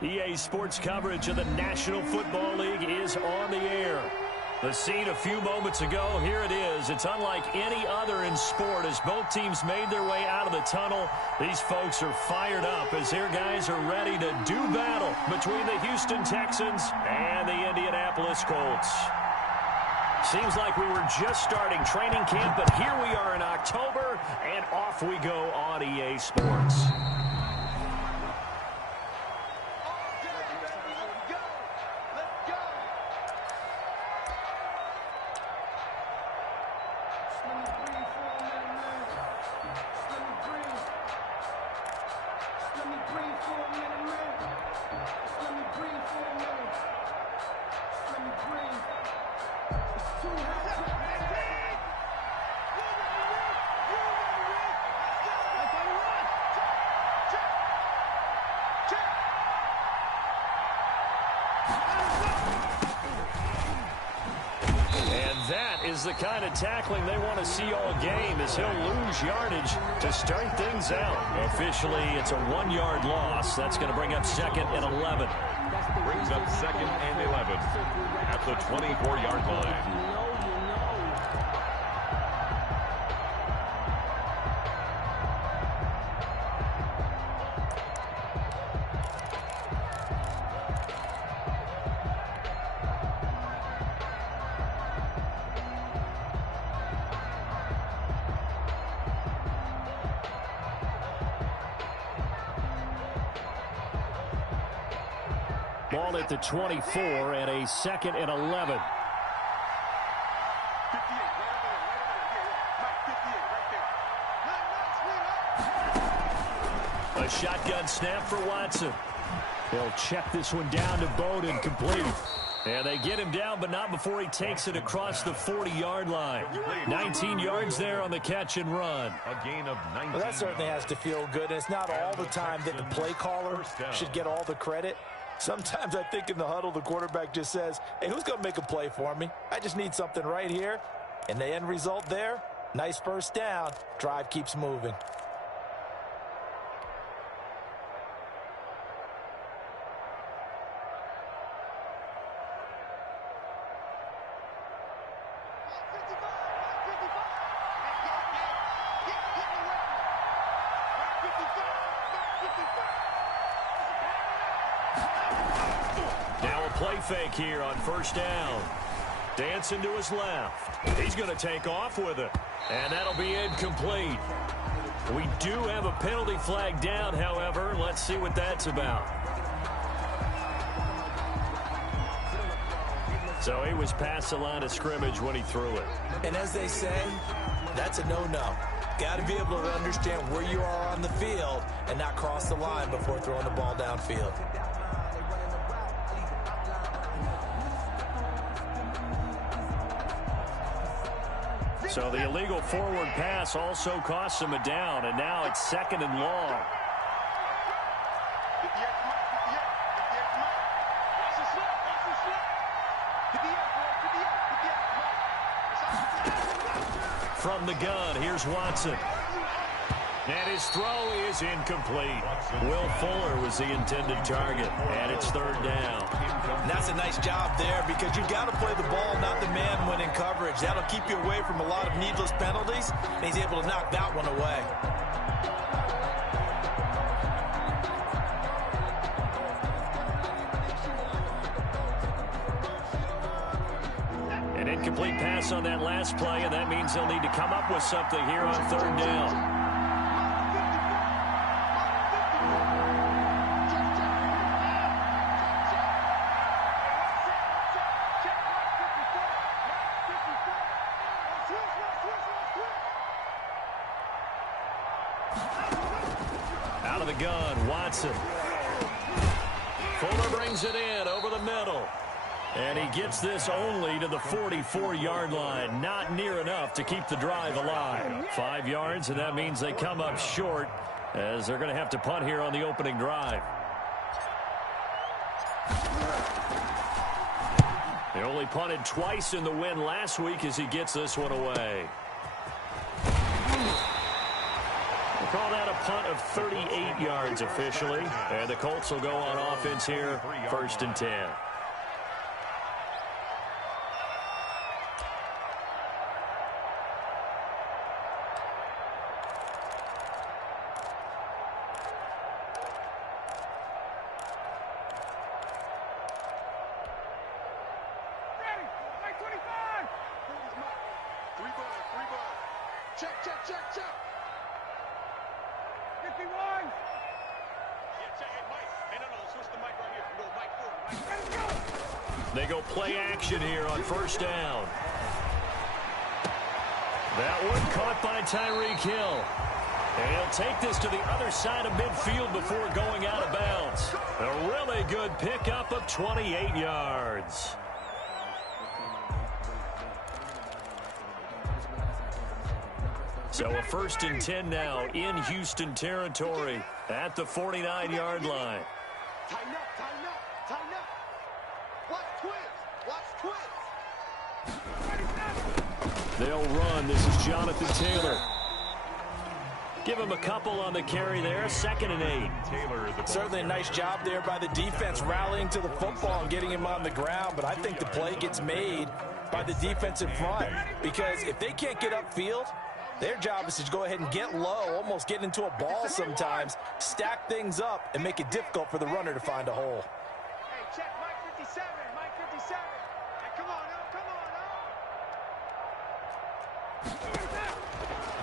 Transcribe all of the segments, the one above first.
EA Sports coverage of the National Football League is on the air. The scene a few moments ago, here it is. It's unlike any other in sport as both teams made their way out of the tunnel. These folks are fired up as their guys are ready to do battle between the Houston Texans and the Indianapolis Colts. Seems like we were just starting training camp, but here we are in October, and off we go on EA Sports. Is the kind of tackling they want to see all game as he'll lose yardage to start things out. Officially, it's a 1-yard loss. That's going to bring up 2nd and 11. Brings up 2nd and 11 at the 24-yard line. Ball at the 24 and a 2nd and 11. A shotgun snap for Watson. He'll check this one down to Bowden, complete. And they get him down, but not before he takes it across the 40-yard line. 19 yards there on the catch and run. A gain of 19. Well, that certainly has to feel good. And it's not all the time that the play caller should get all the credit. Sometimes I think in the huddle, the quarterback just says, hey, who's going to make a play for me? I just need something right here. And the end result there, nice first down. Drive keeps moving. Play fake here on first down. Dancing to his left. He's going to take off with it. And that'll be incomplete. We do have a penalty flag down, however. Let's see what that's about. So he was past the line of scrimmage when he threw it. And as they say, that's a no-no. Got to be able to understand where you are on the field and not cross the line before throwing the ball downfield. So the illegal forward pass also costs him a down, and now it's 2nd and long. From the gun, here's Watson. And his throw is incomplete. Will Fuller was the intended target, and it's 3rd down. And that's a nice job there because you've got to play the ball, not the man when in coverage. That'll keep you away from a lot of needless penalties, and he's able to knock that one away. An incomplete pass on that last play, and that means they'll need to come up with something here on 3rd down. Out of the gun, Watson. Fuller brings it in over the middle. And he gets this only to the 44-yard line. Not near enough to keep the drive alive. 5 yards, and that means they come up short as they're going to have to punt here on the opening drive. They only punted twice in the win last week as he gets this one away. call that a punt of 38 yards officially. And the Colts will go on offense here, 1st and 10. They go play action here on 1st down. That one caught by Tyreek Hill. And he'll take this to the other side of midfield before going out of bounds. A really good pickup of 28 yards. So a 1st and 10 now in Houston territory at the 49-yard line. Tighten up, tighten up, tighten up. Watch twist. They'll run. This is Jonathan Taylor. Give him a couple on the carry there. 2nd and 8. Certainly a nice job there by the defense rallying to the football and getting him on the ground. But I think the play gets made by the defensive front. Because if they can't get upfield, their job is to go ahead and get low, almost get into a ball sometimes, stack things up, and make it difficult for the runner to find a hole. Hey, check Mike 57, Mike 57. Hey, come on,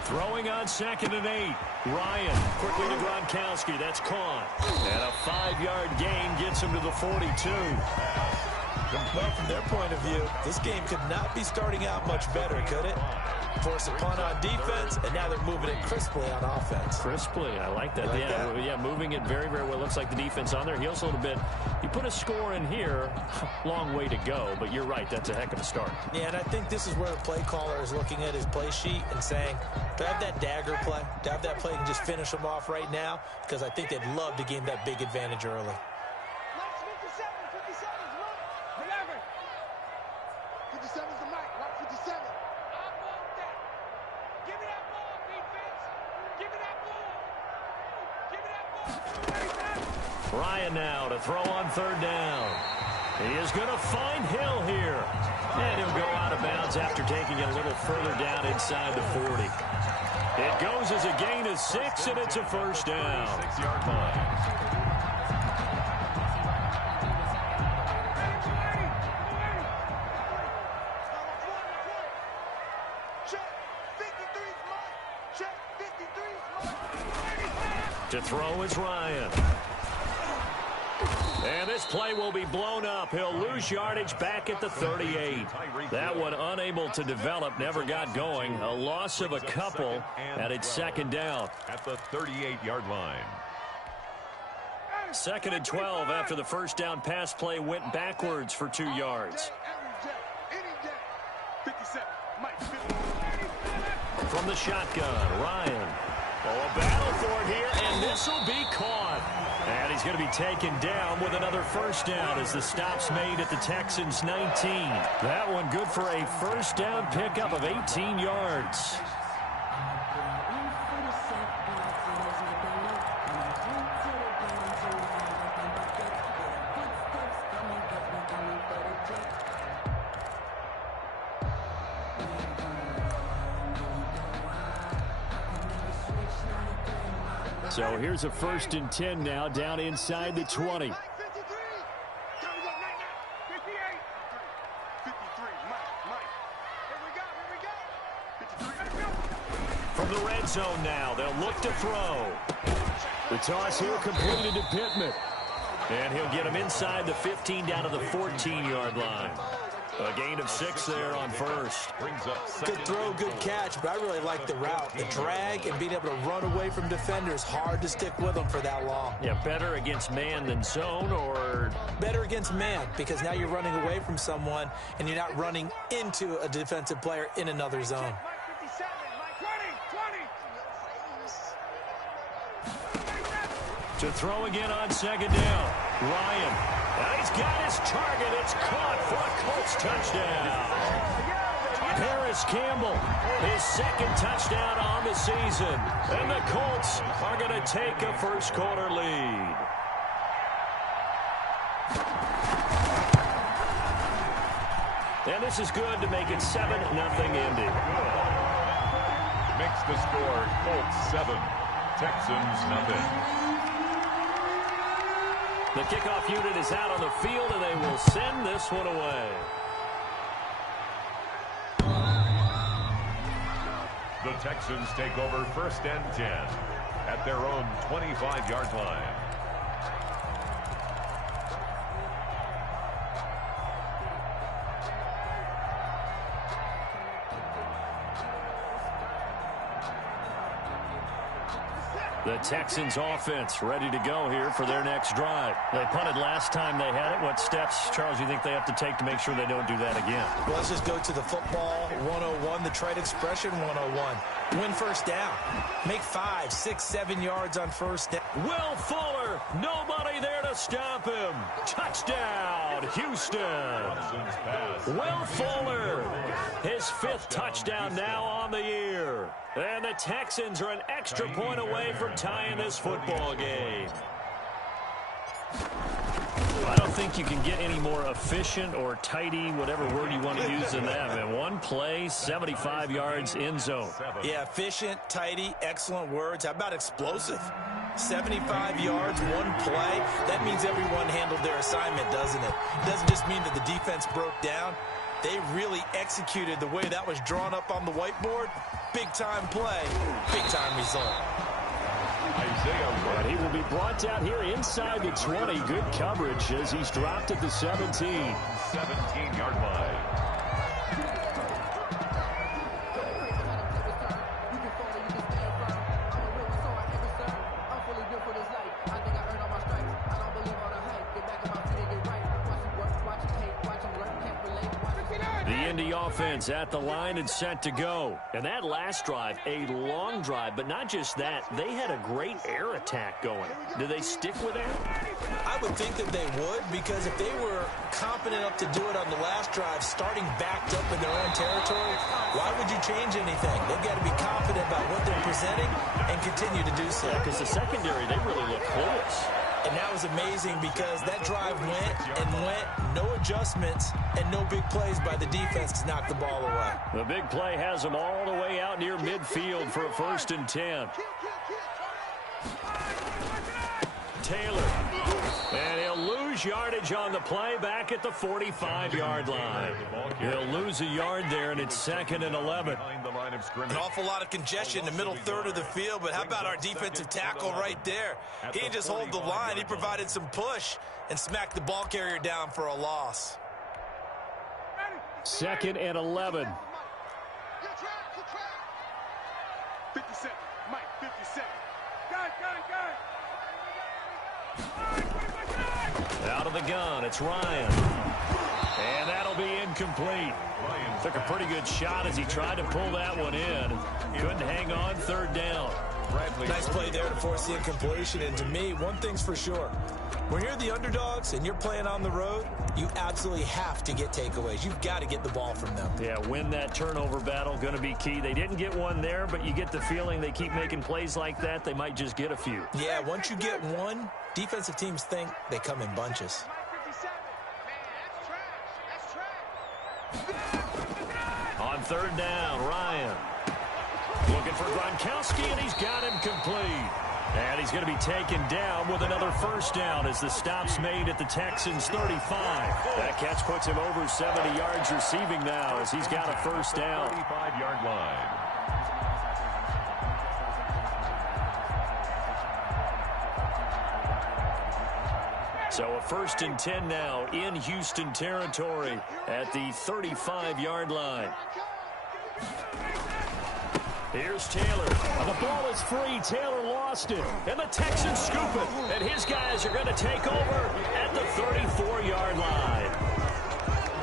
Throwing on 2nd and 8. Ryan quickly to Gronkowski. That's caught. And a 5-yard gain gets him to the 42. Well, from their point of view, this game could not be starting out much better, could it? Force a punt on defense, and now they're moving it crisply on offense. Crisply, I like that. Yeah, moving it very, very well. Looks like the defense on their heels a little bit. You put a score in here, long way to go, but you're right, that's a heck of a start. Yeah, and I think this is where the play caller is looking at his play sheet and saying, do I have that dagger play? Do I have that play and just finish them off right now? Because I think they'd love to gain that big advantage early. 57 is the mic. Watch 57. I want that. Give me that ball, defense. Give me that ball. Give me that ball. Ryan now to throw on 3rd down. He is going to find Hill here. And he'll go out of bounds after taking it a little further down inside the 40. It goes as a gain of 6, and it's a 1st down. 6-yard line. To throw is Ryan. And this play will be blown up. He'll lose yardage back at the 38. That one unable to develop, never got going. A loss of a couple, and it's 2nd down. At the 38-yard line. 2nd and 12 after the 1st down pass play went backwards for 2 yards. From the shotgun, Ryan. Oh, a battle for it here, and this will be caught. And he's going to be taken down with another 1st down as the stop's made at the Texans' 19. That one good for a 1st down pickup of 18 yards. So here's a 1st and 10 now down inside the 20. From the red zone now, they'll look to throw. The toss here completed to Pittman. And he'll get him inside the 15 down to the 14-yard line. A gain of 6 there on 1st. Brings up good throw, good catch, but I really like the route. The drag and being able to run away from defenders, hard to stick with them for that long. Yeah, better against man than zone, or? Better against man, because now you're running away from someone and you're not running into a defensive player in another zone. To throw again on 2nd down. Ryan. Now he's got his target. It's caught for a Colts touchdown. Paris Campbell, his second touchdown on the season. And the Colts are going to take a first quarter lead. And this is good to make it 7-0 Indy. Makes the score Colts 7, Texans 0. The kickoff unit is out on the field, and they will send this one away. The Texans take over 1st and 10 at their own 25-yard line. The Texans offense ready to go here for their next drive. They punted last time they had it. What steps, Charles, you think they have to take to make sure they don't do that again? Well, let's just go to the football 101, the trite expression 101. Win first down. Make 5, 6, 7 yards on first down. Will Fuller, nobody there to stop him. Touchdown, Houston. Will Fuller, his 5th touchdown now on the year. And the Texans are an extra point away from tying this football game. I don't think you can get any more efficient or tidy, whatever word you want to use in that. Man, one play, 75 yards in zone. Yeah, efficient, tidy, excellent words. How about explosive? 75 yards, one play. That means everyone handled their assignment, doesn't it? It doesn't just mean that the defense broke down. They really executed the way that was drawn up on the whiteboard. Big-time play, big-time result. And he will be brought down here inside the 20. Good coverage as he's dropped at the 17. 17-yard line. The Indy offense at the line and set to go. And that last drive, a long drive, but not just that. They had a great air attack going. Do they stick with that? I would think that they would, because if they were competent enough to do it on the last drive, starting backed up in their own territory, why would you change anything? They've got to be confident about what they're presenting and continue to do so. Because the secondary, they really look close. And that was amazing because that drive went and went, no adjustments, and no big plays by the defense to knock the ball away. The big play has them all the way out near midfield for a 1st and 10. Taylor. And he'll lose yardage on the play back at the 45-yard line. He'll lose a yard there, and it's 2nd and 11. An awful lot of congestion in the middle third of the field, but how about our defensive tackle right there? He didn't just hold the line. He provided some push and smacked the ball carrier down for a loss. 2nd and 11. 57, Mike, 57. Got it. Out of the gun, it's Ryan. And that'll be incomplete. Took a pretty good shot as he tried to pull that one in. Couldn't hang on 3rd down. Nice play there to force the incompletion. And to me, one thing's for sure. When you're the underdogs and you're playing on the road, you absolutely have to get takeaways. You've got to get the ball from them. Yeah, win that turnover battle, going to be key. They didn't get one there, but you get the feeling they keep making plays like that, they might just get a few. Yeah, once you get one, defensive teams think they come in bunches. On 3rd down, Ryan. Looking for Gronkowski, and he's got him complete. And he's going to be taken down with another 1st down as the stop's made at the Texans' 35. That catch puts him over 70 yards receiving now as he's got a 1st down. 35-yard line. So a 1st and 10 now in Houston territory at the 35-yard line. Here's Taylor. The ball is free. Taylor lost it. And the Texans scoop it. And his guys are going to take over at the 34-yard line.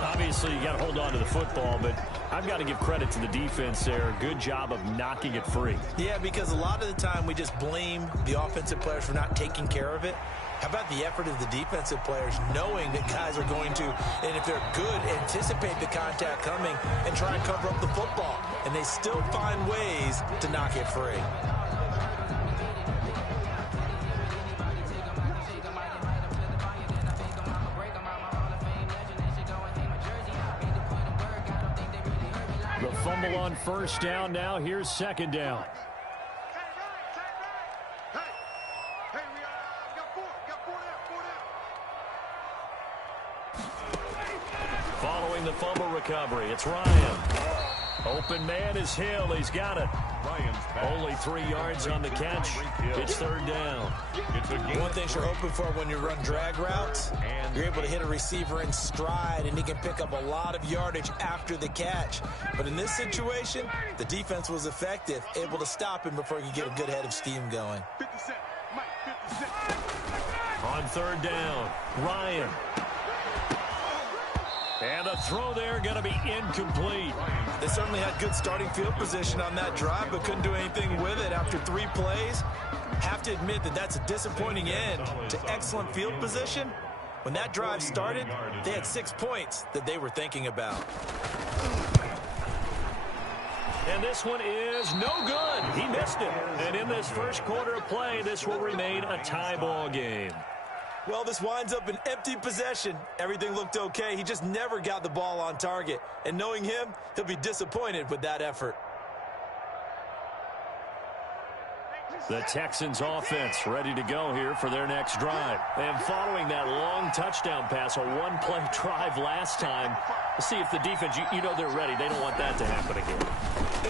Obviously, you got to hold on to the football, but I've got to give credit to the defense there. Good job of knocking it free. Yeah, because a lot of the time we just blame the offensive players for not taking care of it. How about the effort of the defensive players knowing that guys are going to, and if they're good, anticipate the contact coming and try and cover up the football. And they still find ways to knock it free. The fumble on first down now. Here's second down. Following the fumble recovery, it's Ryan. Open man is Hill. He's got it. Only 3 yards on the catch. It's third down. One thing you're hoping for when you run drag routes, you're able to hit a receiver in stride, and he can pick up a lot of yardage after the catch. But in this situation, the defense was effective, able to stop him before he could get a good head of steam going. On third down, Ryan. And a throw there going to be incomplete. They certainly had good starting field position on that drive, but couldn't do anything with it after 3 plays. Have to admit that that's a disappointing end to excellent field position. When that drive started, they had 6 points that they were thinking about. And this one is no good. He missed it. And in this first quarter of play, this will remain a tie ball game. Well, this winds up an empty possession. Everything looked okay. He just never got the ball on target. And knowing him, he'll be disappointed with that effort. The Texans offense ready to go here for their next drive. And following that long touchdown pass, a one-play drive last time, let's see if the defense, you know they're ready. They don't want that to happen again.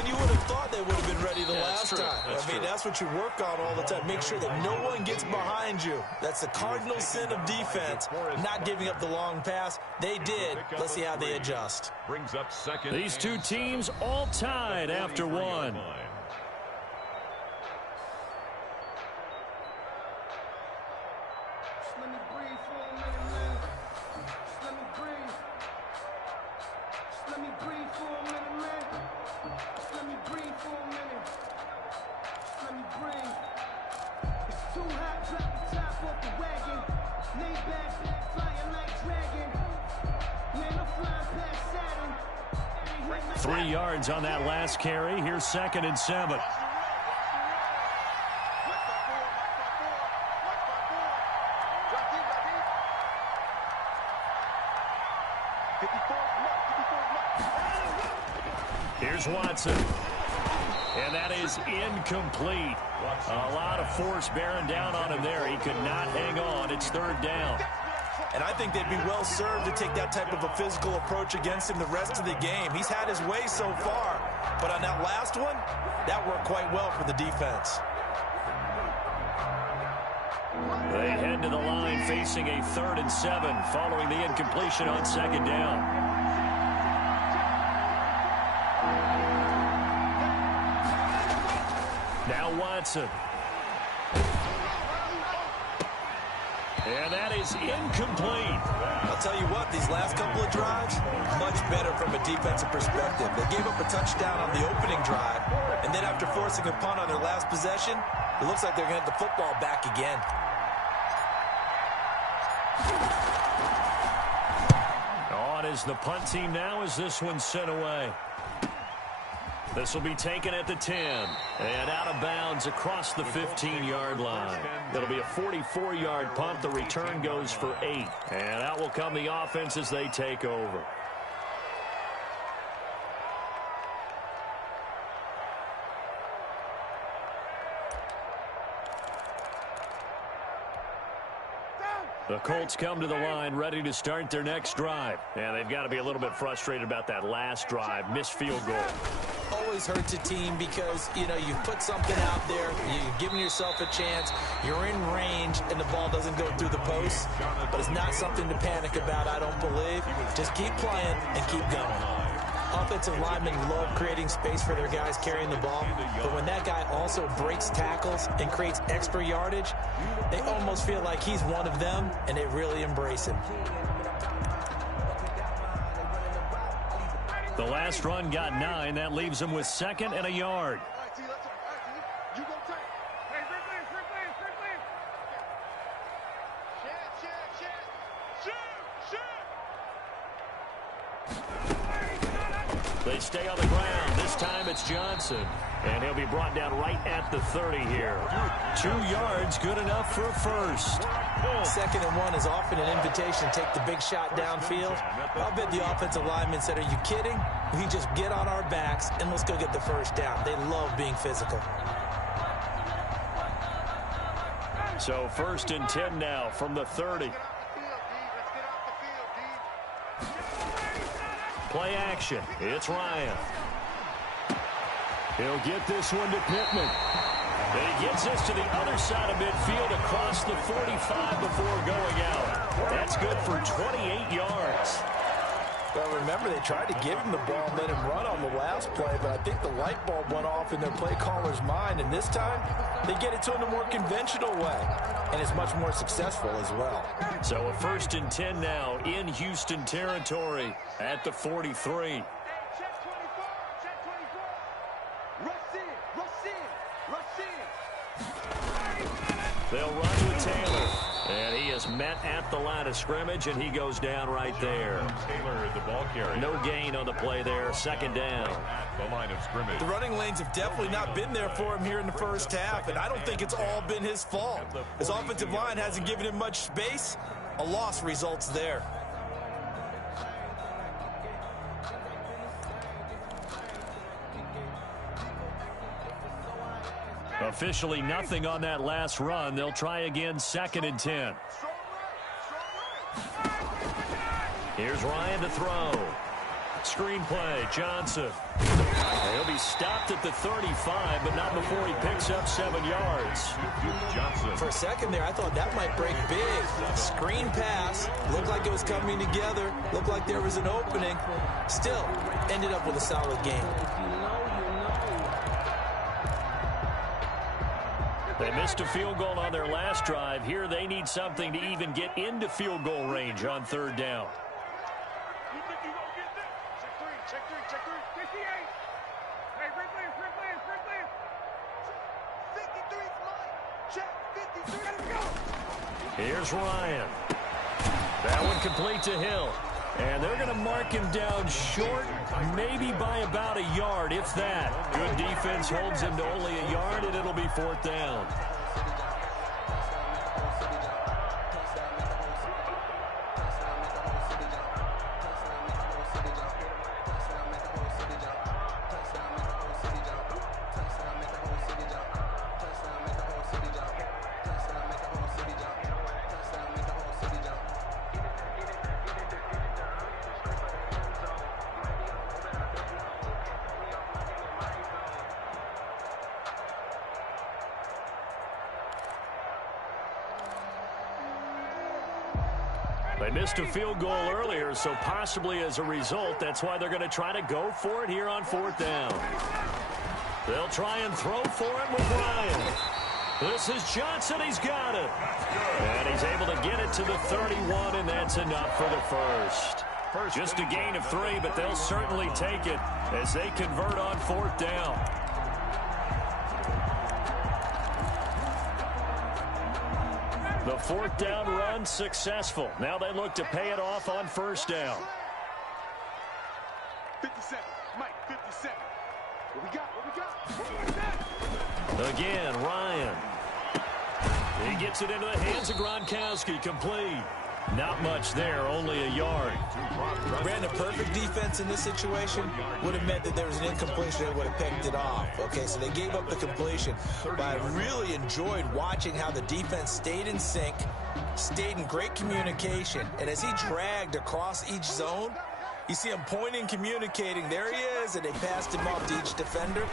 And you would have thought they would have been ready the last time. That's true. That's what you work on all the time. Make sure that no one gets behind you. That's the cardinal sin of defense, not giving up the long pass. They did. Let's see how they adjust. Brings up second. These two teams all tied after one. Too hot, drop the top off the wagon. Lay back, flying like dragon. Man, I'm flying past Saturn. 3 yards on that last carry. Here's 2nd and 7. Here's Watson. And that is incomplete. A lot of force bearing down on him there. He could not hang on. It's 3rd down. And I think they'd be well served to take that type of a physical approach against him the rest of the game. He's had his way so far. But on that last one, that worked quite well for the defense. They head to the line facing a 3rd and 7 following the incompletion on 2nd down. Now Watson. And that is incomplete. I'll tell you what, these last couple of drives, much better from a defensive perspective. They gave up a touchdown on the opening drive, and then after forcing a punt on their last possession, it looks like they're going to have the football back again. On is the punt team now as this one's sent away. This will be taken at the 10 and out of bounds across the 15-yard line. It'll be a 44-yard punt. The return goes for 8. And out will come the offense as they take over. The Colts come to the line ready to start their next drive. And they've got to be a little bit frustrated about that last drive. Missed field goal. Always hurts a team because, you put something out there, you've given yourself a chance, you're in range, and the ball doesn't go through the post. But it's not something to panic about, I don't believe. Just keep playing and keep going. Offensive linemen love creating space for their guys carrying the ball, but when that guy also breaks tackles and creates extra yardage, they almost feel like he's one of them, and they really embrace him. The last run got 9. That leaves him with 2nd and a yard. They stay on the ground. This time it's Johnson. And he'll be brought down right at the 30 here. 2 yards, good enough for a first. 2nd and 1 is often an invitation to take the big shot downfield. I'll bet the offensive linemen said, are you kidding? We just get on our backs and let's go get the first down. They love being physical. So 1st and 10 now from the 30. Play action. It's Ryan. He'll get this one to Pittman. And he gets this to the other side of midfield across the 45 before going out. That's good for 28 yards. Well, remember, they tried to give him the ball and let him run on the last play, but I think the light bulb went off in their play caller's mind, and this time they get it to him the more conventional way, and it's much more successful as well. So a 1st and 10 now in Houston territory at the 43. They'll run with Taylor. And he is met at the line of scrimmage, and he goes down right there. Taylor, the ball carrier. No gain on the play there. 2nd down. The line of scrimmage. The running lanes have definitely not been there for him here in the first half, and I don't think it's all been his fault. His offensive line hasn't given him much space. A loss results there. Officially nothing on that last run. They'll try again, 2nd and 10. Here's Ryan to throw. Screenplay, Johnson. He'll be stopped at the 35, but not before he picks up 7 yards. Johnson. For a second there, I thought that might break big. Screen pass. Looked like it was coming together. Looked like there was an opening. Still, ended up with a solid game. They missed a field goal on their last drive. Here they need something to even get into field goal range on 3rd down. Check 3. 58. Hey, replay. 53's mine. Check 53. Let's go. Here's Ryan. That one complete to Hill. And they're going to mark him down short, maybe by about a yard, if that. Good defense holds him to only a yard, and it'll be 4th down. They missed a field goal earlier, so possibly as a result, that's why they're going to try to go for it here on 4th down. They'll try and throw for it with Ryan. This is Johnson. He's got it. And he's able to get it to the 31, and that's enough for the first. Just a gain of 3, but they'll certainly take it as they convert on 4th down. The 4th down run successful. Now they look to pay it off on 1st down. 57. Mike, 57. What we got? Again, Ryan. He gets it into the hands of Gronkowski. Complete. Not much there, only a yard. Ran a perfect defense in this situation. Would have meant that there was an incompletion. They would have picked it off. Okay, so they gave up the completion. But I really enjoyed watching how the defense stayed in sync, stayed in great communication. And as he dragged across each zone, you see him pointing, communicating. There he is, and they passed him off to each defender.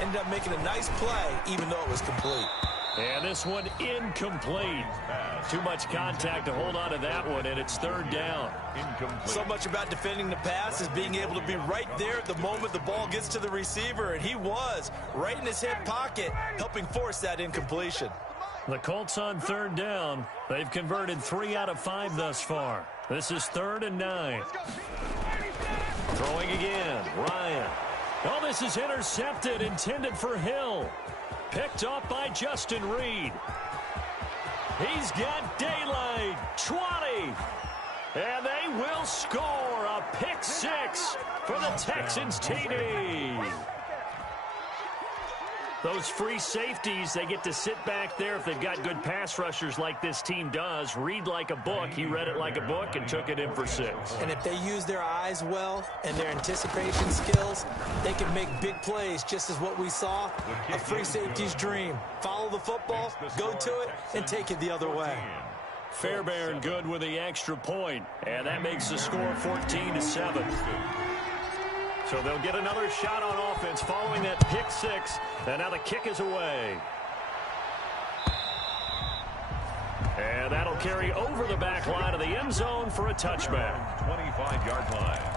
Ended up making a nice play, even though it was complete. And this one incomplete. Too much contact to hold on to that one, and it's 3rd down. Incomplete. So much about defending the pass is being able to be right there at the moment the ball gets to the receiver, and he was right in his hip pocket, helping force that incompletion. The Colts on 3rd down. They've converted 3 out of 5 thus far. This is 3rd and 9. Throwing again, Ryan. Oh, this is intercepted, intended for Hill. Picked off by Justin Reed. He's got daylight. 20. And they will score a pick six for the Texans TD. Those free safeties, they get to sit back there if they've got good pass rushers like this team does. Read like a book. He read it like a book and took it in for 6. And if they use their eyes well and their anticipation skills, they can make big plays, just as what we saw, a free safety's dream. Follow the football, go to it, and take it the other way. Fairbairn good with the extra point, and that makes the score 14-7. So they'll get another shot on offense following that pick six, and now the kick is away. And that'll carry over the back line of the end zone for a touchback. 25-yard line.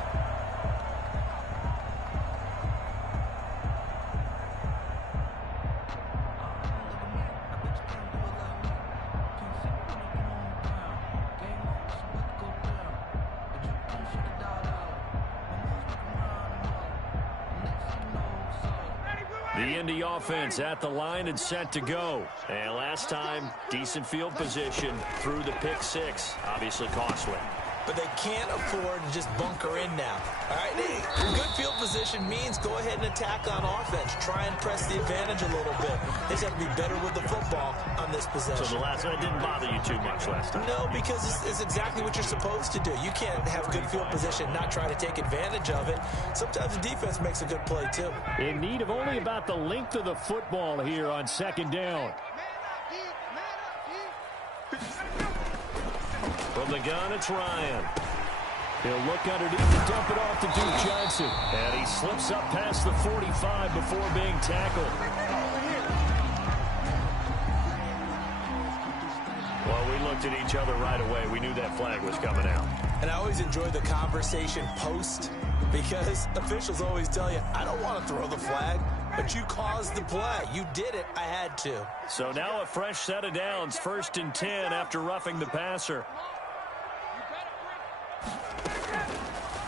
The Indy offense at the line and set to go. And last time, decent field position through the pick six. Obviously costly. But they can't afford to just bunker in now. All right, good field position means go ahead and attack on offense. Try and press the advantage a little bit. They just have to be better with the football on this possession. So the last one didn't bother you too much last time? No, because it's exactly what you're supposed to do. You can't have good field position and not try to take advantage of it. Sometimes the defense makes a good play, too. In need of only about the length of the football here on second down. From the gun, it's Ryan. He'll look underneath and dump it off to Duke Johnson. And he slips up past the 45 before being tackled. Well, we looked at each other right away. We knew that flag was coming out. And I always enjoy the conversation post, because officials always tell you, I don't want to throw the flag, but you caused the play. You did it. I had to. So now a fresh set of downs, 1st and 10 after roughing the passer.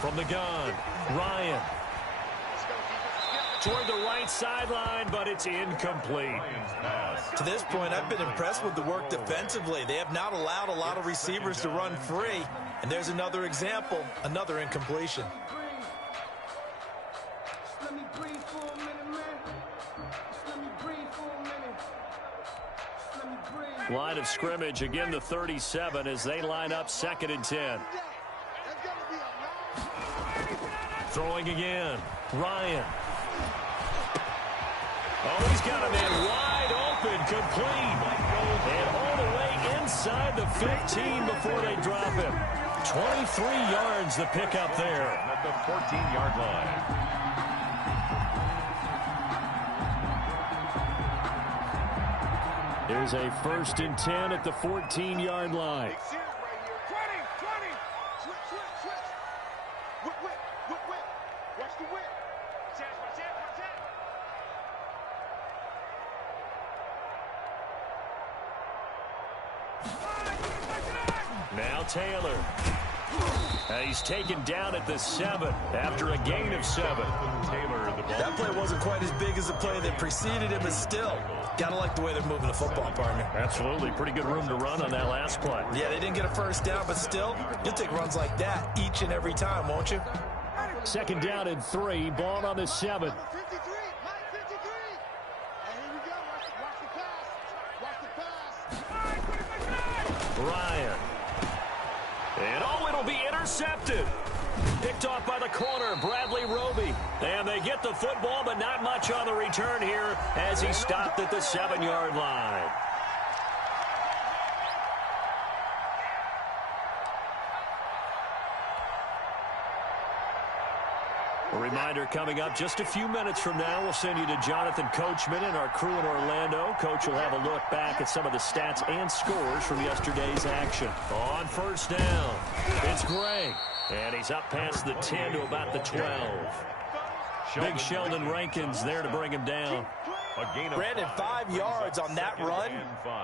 From the gun, Ryan. Toward the right sideline, but it's incomplete. To this point, I've been impressed with the work defensively. They have not allowed a lot of receivers to run free. And there's another example, another incompletion. Line of scrimmage, again the 37 as they line up 2nd and 10. Throwing again, Ryan. Oh, he's got a man wide open, complete. And all the way inside the 15 before they drop him. 23 yards the pickup there. At the 14-yard line. Here's a 1st and 10 at the 14-yard line. Now Taylor. And he's taken down at the 7 after a gain of 7. Taylor, the ball. That play wasn't quite as big as the play that preceded it, but still, gotta like the way they're moving the football, partner. Absolutely. Pretty good room to run on that last play. Yeah, they didn't get a first down, but still, you'll take runs like that each and every time, won't you? 2nd down and 3. Ball on the 7. Ryan. And it'll be intercepted. Picked off by the corner, Bradley Roby. And they get the football, but not much on the return here as he stopped at the 7-yard line. A reminder coming up just a few minutes from now, we'll send you to Jonathan Coachman and our crew in Orlando. Coach will have a look back at some of the stats and scores from yesterday's action. On 1st down, it's Gray. And he's up past the 10 to about the 12. Big Sheldon Rankins there to bring him down. Brandon, 5 yards on that run.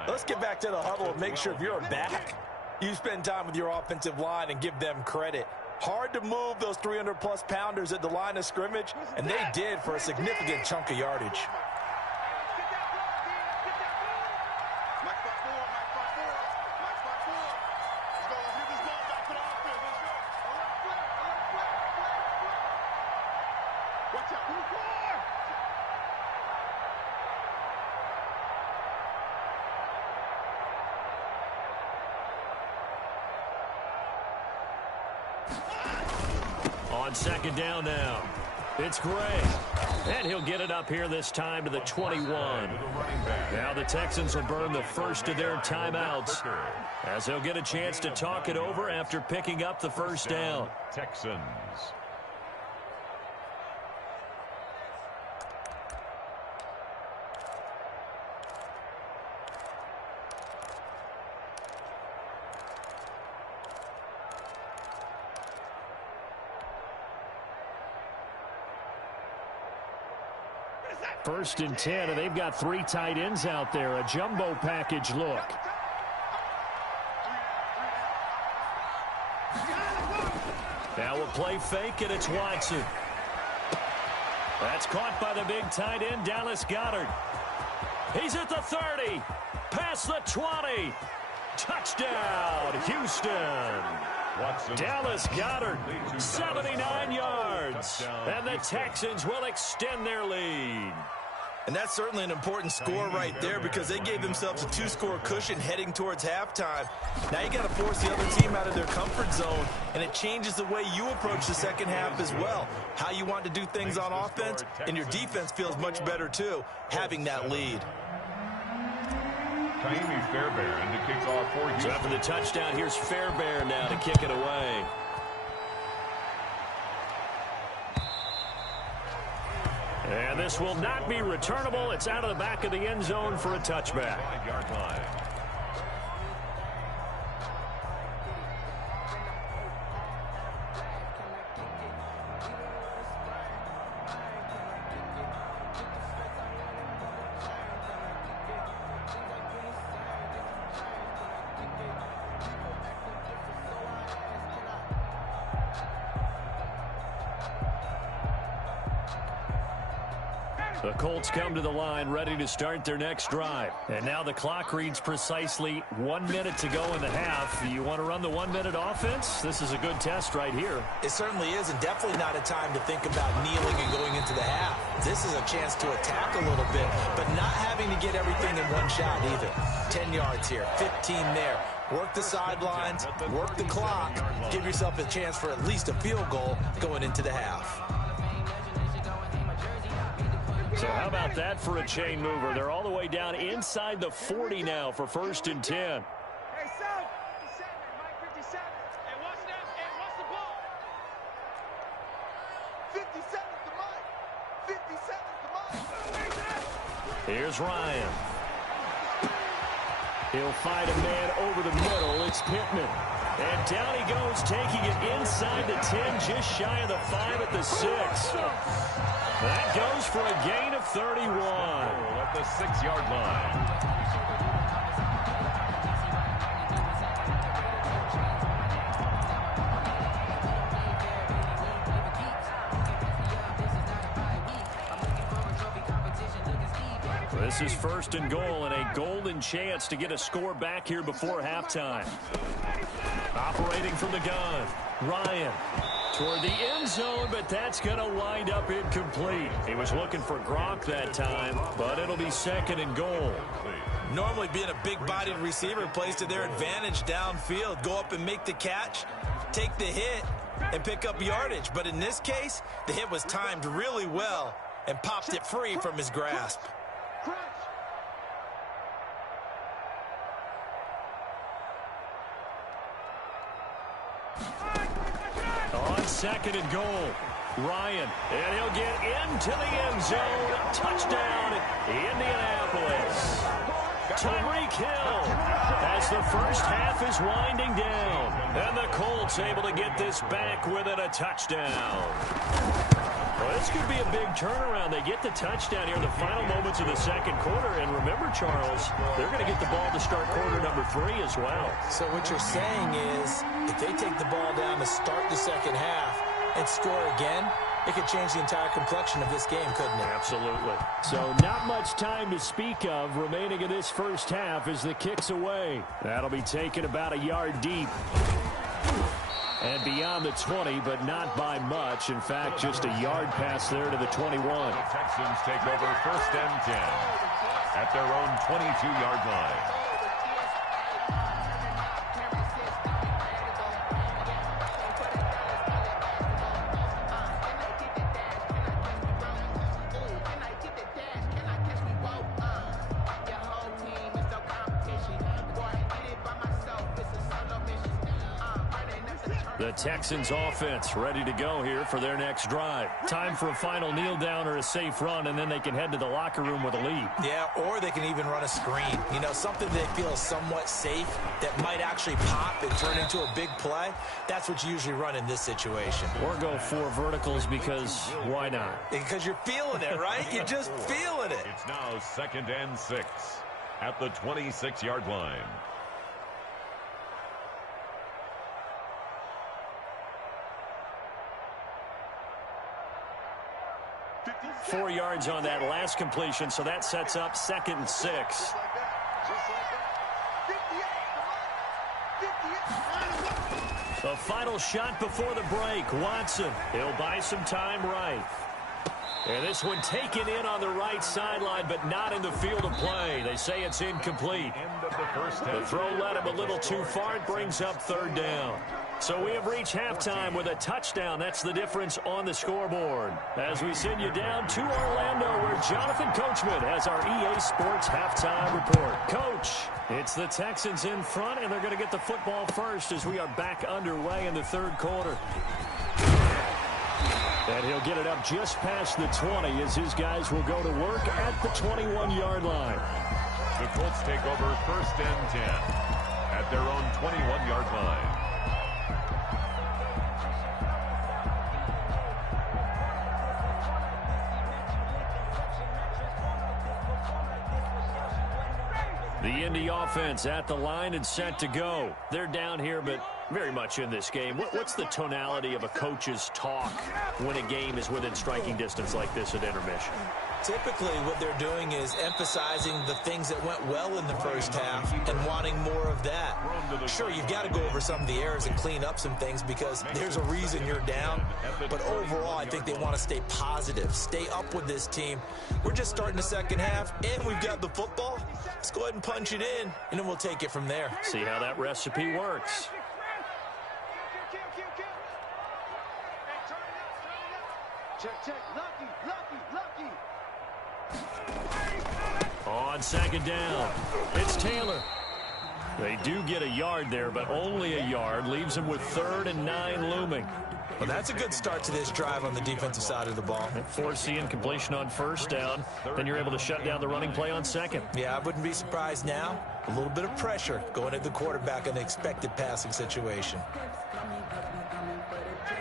Let's get back to the huddle and make sure if you're back, you spend time with your offensive line and give them credit. Hard to move those 300-plus pounders at the line of scrimmage, and they did for a significant chunk of yardage. Watch out. Who's score? On second down now, it's Gray. And he'll get it up here this time to the 21. Now the Texans will burn the first of their timeouts as they'll get a chance to talk it over after picking up the first down. Texans. First and 10, and they've got 3 tight ends out there. A jumbo package look. Now we'll play fake, and it's Watson. That's caught by the big tight end, Dallas Goedert. He's at the 30. Past the 20. Touchdown, Houston. Dallas Goedert, 79 yards. And the Texans will extend their lead. And that's certainly an important score right there because they gave themselves a 2-score cushion heading towards halftime. Now you got to force the other team out of their comfort zone, and it changes the way you approach the second half as well. How you want to do things on offense, and your defense feels much better too, having that lead. Fairbairn to kick off for Houston. So after the touchdown, here's Fairbairn now to kick it away. And this will not be returnable. It's out of the back of the end zone for a touchback. 5-yard line. The Colts come to the line ready to start their next drive. And now the clock reads precisely 1 minute to go in the half. You want to run the 1-minute offense? This is a good test right here. It certainly is, and definitely not a time to think about kneeling and going into the half. This is a chance to attack a little bit, but not having to get everything in one shot either. 10 yards here, 15 there. Work the sidelines, work the clock, give yourself a chance for at least a field goal going into the half. So how about that for a chain mover? They're all the way down inside the 40 now for first and 10. Hey, Sam. 57, Mike 57. Hey, watch that. Hey, watch the ball. 57's the Mike. 57's the Mike. Here's Ryan. He'll find a man over the middle. It's Pittman. And down he goes, taking it inside the 10, just shy of the 5 at the 6. That goes for a gain of 31. At the 6-yard line. This is first and goal and a golden chance to get a score back here before halftime. Operating from the gun, Ryan toward the end zone, but that's going to wind up incomplete. He was looking for Gronk that time, but it'll be second and goal. Normally being a big-bodied receiver plays to their advantage downfield. Go up and make the catch, take the hit, and pick up yardage. But in this case, the hit was timed really well and popped it free from his grasp. On second and goal, Ryan, and he'll get into the end zone. Touchdown, Indianapolis. Tyreek Hill as the first half is winding down. And the Colts able to get this back within a touchdown. Well, this could be a big turnaround. They get the touchdown here in the final moments of the second quarter. And remember, Charles, they're going to get the ball to start quarter number 3 as well. So what you're saying is if they take the ball down to start the second half and score again, it could change the entire complexion of this game, couldn't it? Absolutely. So not much time to speak of remaining in this first half as the kick's away. That'll be taken about a yard deep. And beyond the 20, but not by much. In fact, just a yard pass there to the 21. The Texans take over 1st and 10 at their own 22-yard line. The Texans offense ready to go here for their next drive. Time for a final kneel down or a safe run, and then they can head to the locker room with a lead. Yeah, or they can even run a screen. You know, something they feel somewhat safe that might actually pop and turn into a big play. That's what you usually run in this situation. Or go 4 verticals because why not? Because you're feeling it, right? You're just feeling it. It's now 2nd and 6 at the 26-yard line. 4 yards on that last completion, so that sets up 2nd and 6. The final shot before the break. Watson, he'll buy some time right. And this one taken in on the right sideline, but not in the field of play. They say it's incomplete. The throw led him a little too far. It brings up 3rd down. So we have reached halftime with a touchdown. That's the difference on the scoreboard. As we send you down to Orlando, where Jonathan Coachman has our EA Sports halftime report. Coach, it's the Texans in front, and they're going to get the football first as we are back underway in the 3rd quarter. And he'll get it up just past the 20 as his guys will go to work at the 21-yard line. The Colts take over 1st and 10 at their own 21-yard line. The Indy offense at the line and set to go. They're down here, but very much in this game. What's the tonality of a coach's talk when a game is within striking distance like this at intermission? Typically, what they're doing is emphasizing the things that went well in the first half and wanting more of that. Sure, you've got to go over some of the errors and clean up some things because there's a reason you're down. But overall, I think they want to stay positive, stay up with this team. We're just starting the second half, and we've got the football. Let's go ahead and punch it in, and then we'll take it from there. See how that recipe works. Check. Lucky. On 2nd down, it's Taylor. They do get a yard there, but only a yard. Leaves them with 3rd and 9 looming. Well, that's a good start to this drive on the defensive side of the ball. Forcing incompletion on 1st down. Then you're able to shut down the running play on 2nd. Yeah, I wouldn't be surprised now. A little bit of pressure going at the quarterback in an expected passing situation.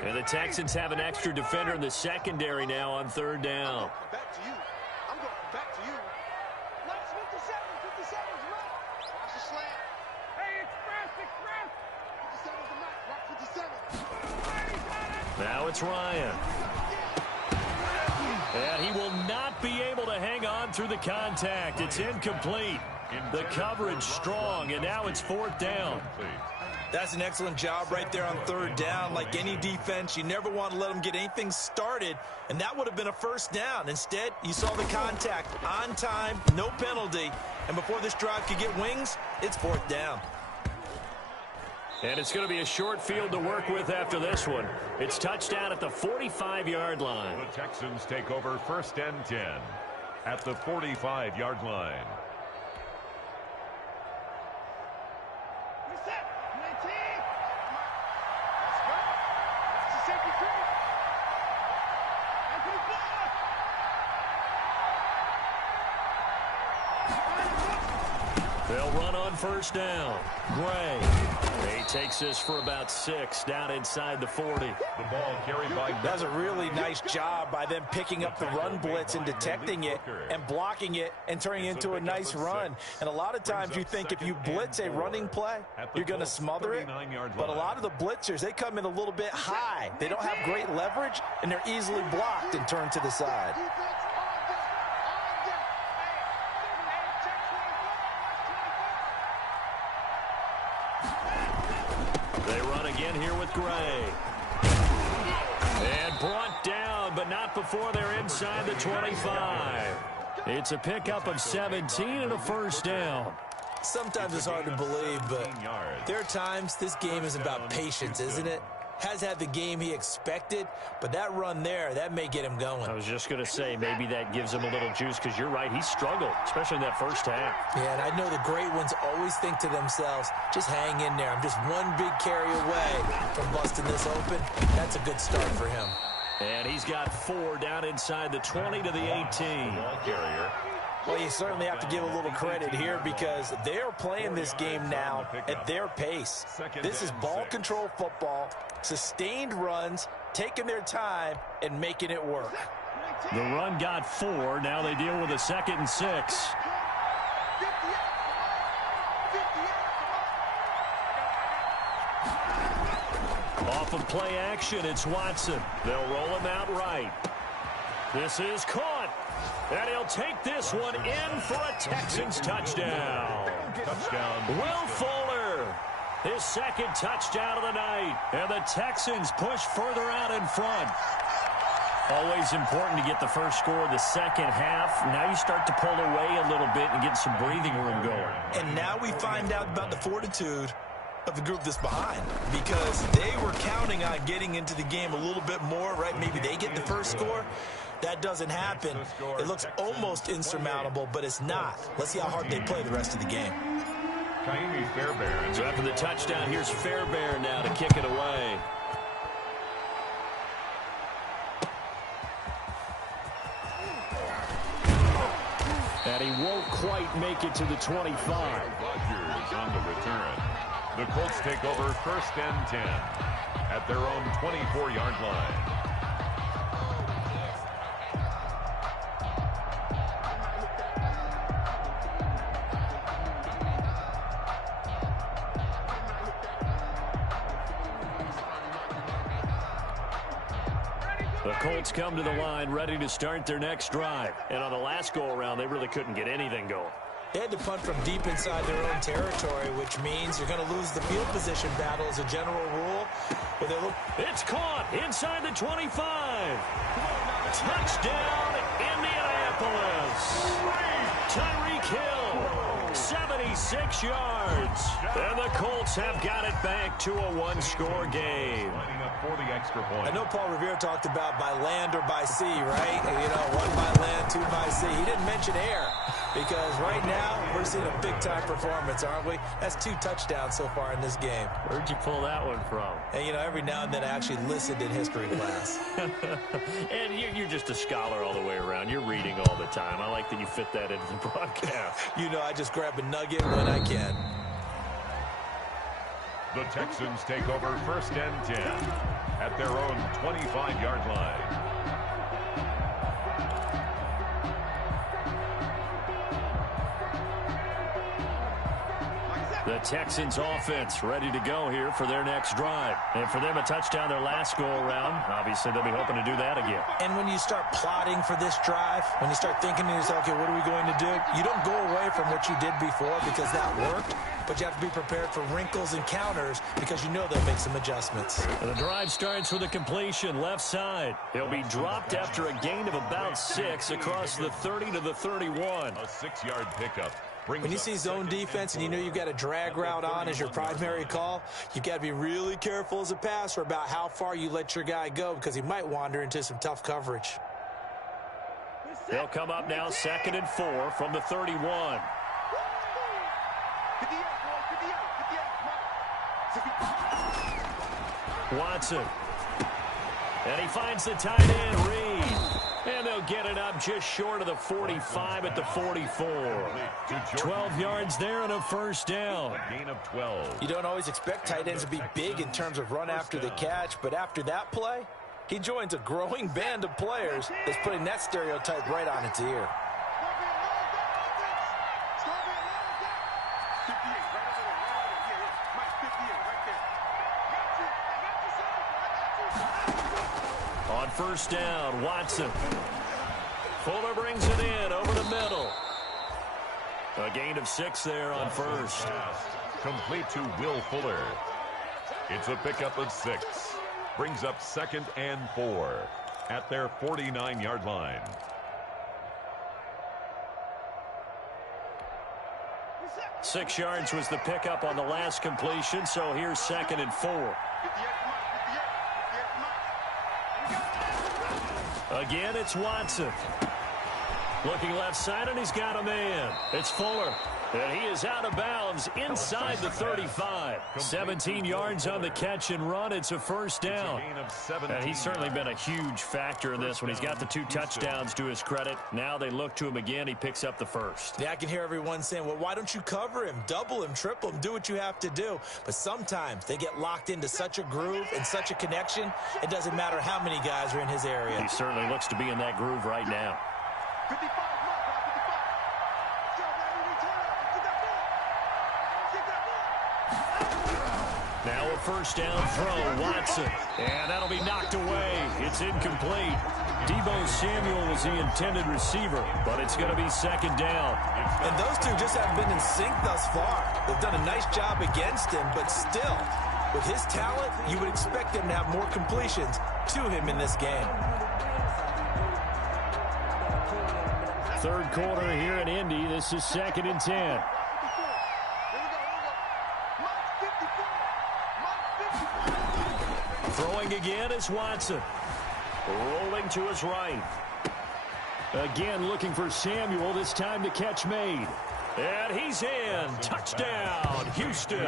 And the Texans have an extra defender in the secondary now on 3rd down. Back to you. I'm going back to you. Watch 57's right. Watch the slant. Hey, express. 57's the mic. Watch 57. Now it's Ryan. And he will not be able to hang on through the contact. It's incomplete. The coverage strong, and now it's 4th down. That's an excellent job right there on 3rd down. Like any defense, you never want to let them get anything started, and that would have been a 1st down. Instead, you saw the contact on time, no penalty, and before this drive could get wings, it's 4th down. And it's going to be a short field to work with after this one. It's touchdown at the 45-yard line. The Texans take over 1st and 10 at the 45-yard line. They'll run on 1st down. Gray. He takes this for about 6 down inside the 40. The ball carried by. That's a really nice job by them picking up the run blitz and detecting it and blocking it and turning it into a nice run. And a lot of times you think if you blitz a running play, you're going to smother it. But a lot of the blitzers, they come in a little bit high. They don't have great leverage, and they're easily blocked and turned to the side. again here with Gray. And brought down, but not before they're inside the 25. It's a pickup of 17 and a first down. Sometimes it's hard to believe, but there are times this game is about patience, isn't it? Has had the game he expected, but that run there, that may get him going. I was just going to say, maybe that gives him a little juice, because you're right, he struggled, especially in that first half. Yeah, and I know the great ones always think to themselves, just hang in there. I'm just one big carry away from busting this open. That's a good start for him. And he's got 4 down inside the 20 to the 18. Well, you certainly have to give a little credit here because they're playing this game now at their pace. This is ball control football, sustained runs, taking their time, and making it work. The run got 4. Now they deal with a 2nd and 6. Off of play action, it's Watson. They'll roll him out right. This is caught. And he'll take this one in for a Texans touchdown. Will Fuller, his 2nd touchdown of the night. And the Texans push further out in front. Always important to get the first score of the second half. Now you start to pull away a little bit and get some breathing room going. And now we find out about the fortitude of the group that's behind, because they were counting on getting into the game a little bit more, right? Maybe they get the first score. That doesn't happen. It looks almost insurmountable, but it's not. Let's see how hard they play the rest of the game. So after the touchdown, here's Fairbairn now to kick it away. And he won't quite make it to the 25. Rodgers on the return. The Colts take over 1st and 10 at their own 24-yard line. The Colts come to the line ready to start their next drive. And on the last go-around, they really couldn't get anything going. They had to punt from deep inside their own territory, which means you're going to lose the field position battle as a general rule. But they look. It's caught inside the 25. Touchdown, Indianapolis. Tyreek Hill, 76 yards. And the Colts have got it back to a one-score game. Lining up for the extra point. I know Paul Revere talked about by land or by sea, right? You know, 1 by land, 2 by sea. He didn't mention air. Because right now, we're seeing a big-time performance, aren't we? That's 2 touchdowns so far in this game. Where'd you pull that one from? And, you know, every now and then I actually listened in history class. And you're just a scholar all the way around. You're reading all the time. I like that you fit that into the broadcast. You know, I just grab a nugget when I can. The Texans take over 1st and 10 at their own 25-yard line. The Texans offense ready to go here for their next drive. And for them, a touchdown their last go-around. Obviously, they'll be hoping to do that again. And when you start plotting for this drive, when you start thinking to yourself, okay, what are we going to do? You don't go away from what you did before because that worked, but you have to be prepared for wrinkles and counters because you know they'll make some adjustments. And the drive starts with a completion left side. He'll be dropped after a gain of about 6 across the 30 to the 31. A 6-yard pickup. When you see zone defense and you know you've got a drag route on as your primary call, you've got to be really careful as a passer about how far you let your guy go because he might wander into some tough coverage. They'll come up now 2nd and 4 from the 31. Watson. And he finds the tight end, Reed. And they'll get it up just short of the 45 at the 44. 12 yards there and a first down. A gain of 12. You don't always expect tight ends to be big in terms of run after the catch, but after that play, he joins a growing band of players that's putting that stereotype right on its ear. On first down, Watson. Fuller brings it in over the middle. A gain of 6 there on first. Complete to Will Fuller. It's a pickup of 6. Brings up 2nd and 4 at their 49-yard line. Six yards was the pickup on the last completion, so here's 2nd and 4. Again, it's Watson. Looking left side, and he's got a man. It's Fuller. And he is out of bounds inside the 35. 17 yards on the catch and run. It's a first down. And he's certainly been a huge factor in this one. He's got the 2 touchdowns to his credit. Now they look to him again. He picks up the first. Yeah, I can hear everyone saying, well, why don't you cover him, double him, triple him, do what you have to do. But sometimes they get locked into such a groove and such a connection, it doesn't matter how many guys are in his area. He certainly looks to be in that groove right now. 55, 55. Now a first down throw, Watson. And that'll be knocked away. It's incomplete. Deebo Samuel was the intended receiver, but it's going to be 2nd down. And those two just haven't been in sync thus far. They've done a nice job against him, but still, with his talent, you would expect him to have more completions to him in this game. Third quarter here in Indy. This is 2nd and 10. Throwing again is Watson. Rolling to his right. Again looking for Samuel. This time the catch made. And he's in. Touchdown, Houston.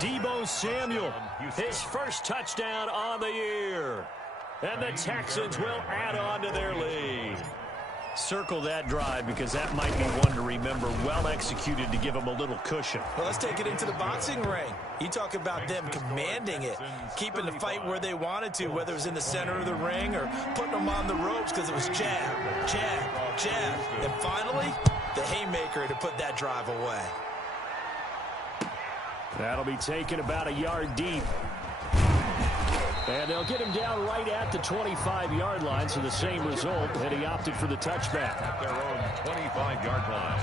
Deebo Samuel. His first touchdown on the year. And the Texans will add on to their lead. Circle that drive because that might be one to remember. Well executed to give them a little cushion. Well, let's take it into the boxing ring. You talk about them commanding it, keeping the fight where they wanted to, whether it was in the center of the ring or putting them on the ropes because it was jab, jab, jab. And finally, the haymaker to put that drive away. That'll be taken about a yard deep. And they'll get him down right at the 25-yard line, so the same result, and he opted for the touchback. At their own 25-yard line.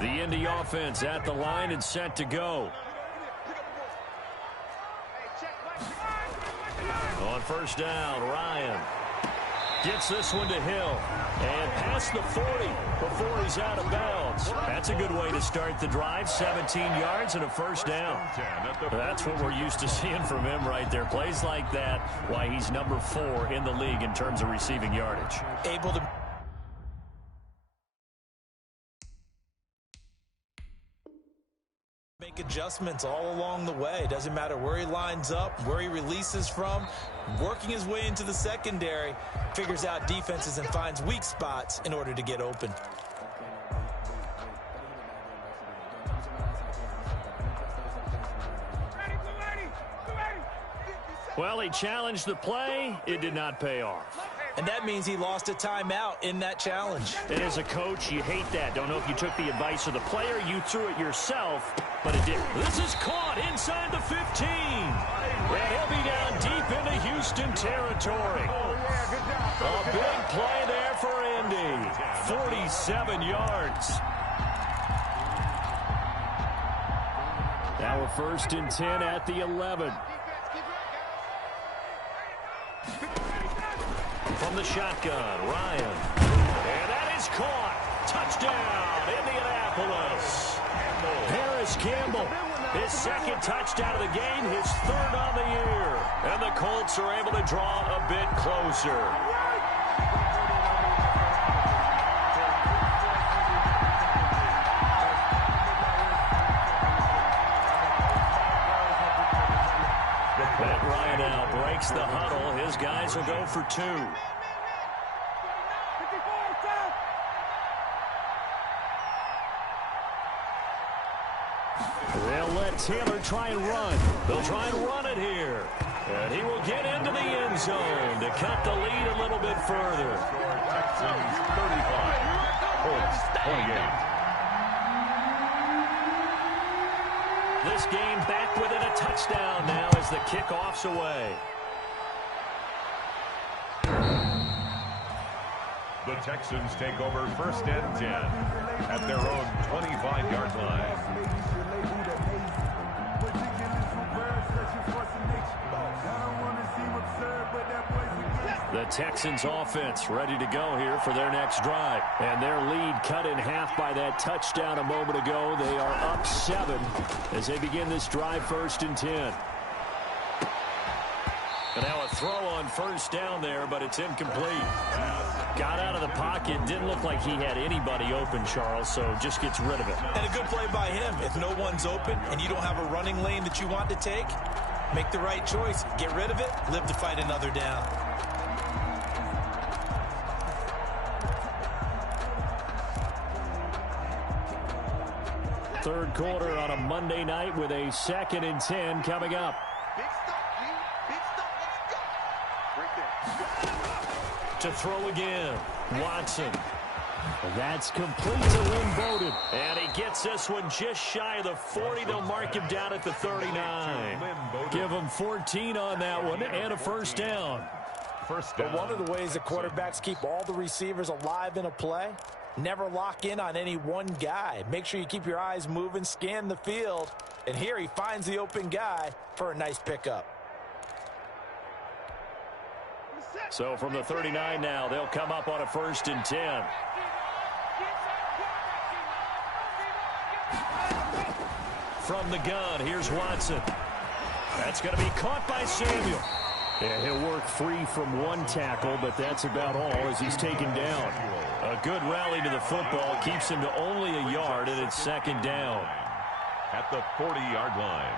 The Indy offense at the line and set to go. On first down, Ryan gets this one to Hill. And past the 40 before he's out of bounds. That's a good way to start the drive. 17 yards and a first down. That's what we're used to seeing from him right there. Plays like that, why he's number 4 in the league in terms of receiving yardage. Able to make adjustments all along the way. Doesn't matter where he lines up, where he releases from. Working his way into the secondary, figures out defenses and finds weak spots in order to get open. Well, he challenged the play. It did not pay off. And that means he lost a timeout in that challenge. And as a coach, you hate that. Don't know if you took the advice of the player. You threw it yourself, but it didn't. This is caught inside the 15. And he'll be down deep into Houston territory. A big play there for Indy. 47 yards. Now a first and 10 at the 11. From the shotgun, Ryan. And that is caught. Touchdown, Indianapolis. Harris Campbell, his second touchdown of the game, his 3rd on the year. And the Colts are able to draw a bit closer. Matt Ryan now breaks the huddle. His guys will go for 2. They'll let Taylor try and run. They'll try and run it here. And he will get into the end zone to cut the lead a little bit further. Texans 35, Colts 28. This game back within a touchdown now as the kickoff's away. The Texans take over 1st and 10 at their own 25-yard line. The Texans offense ready to go here for their next drive. And their lead cut in half by that touchdown a moment ago. They are up 7 as they begin this drive 1st and 10. And now a throw on 1st down there, but it's incomplete. Got out of the pocket. Didn't look like he had anybody open, Charles, so just gets rid of it. And a good play by him. If no one's open and you don't have a running lane that you want to take, make the right choice. Get rid of it. Live to fight another down. Third quarter on a Monday night with a 2nd and 10 coming up. Big stop, G. Big stop. Let's go. Right there. To throw again. Watson. That's complete to Lynn Bowden. And he gets this one just shy of the 40. They'll mark him down at the 39. Give him 14 on that one and a 1st down. But one of the ways the quarterbacks keep all the receivers alive in a play, never lock in on any one guy. Make sure you keep your eyes moving, scan the field. And here he finds the open guy for a nice pickup. So from the 39 now, they'll come up on a 1st and 10. From the gun, here's Watson. That's going to be caught by Samuel. Yeah, he'll work free from one tackle, but that's about all as he's taken down. A good rally to the football keeps him to only a yard, and it's 2nd down. At the 40-yard line.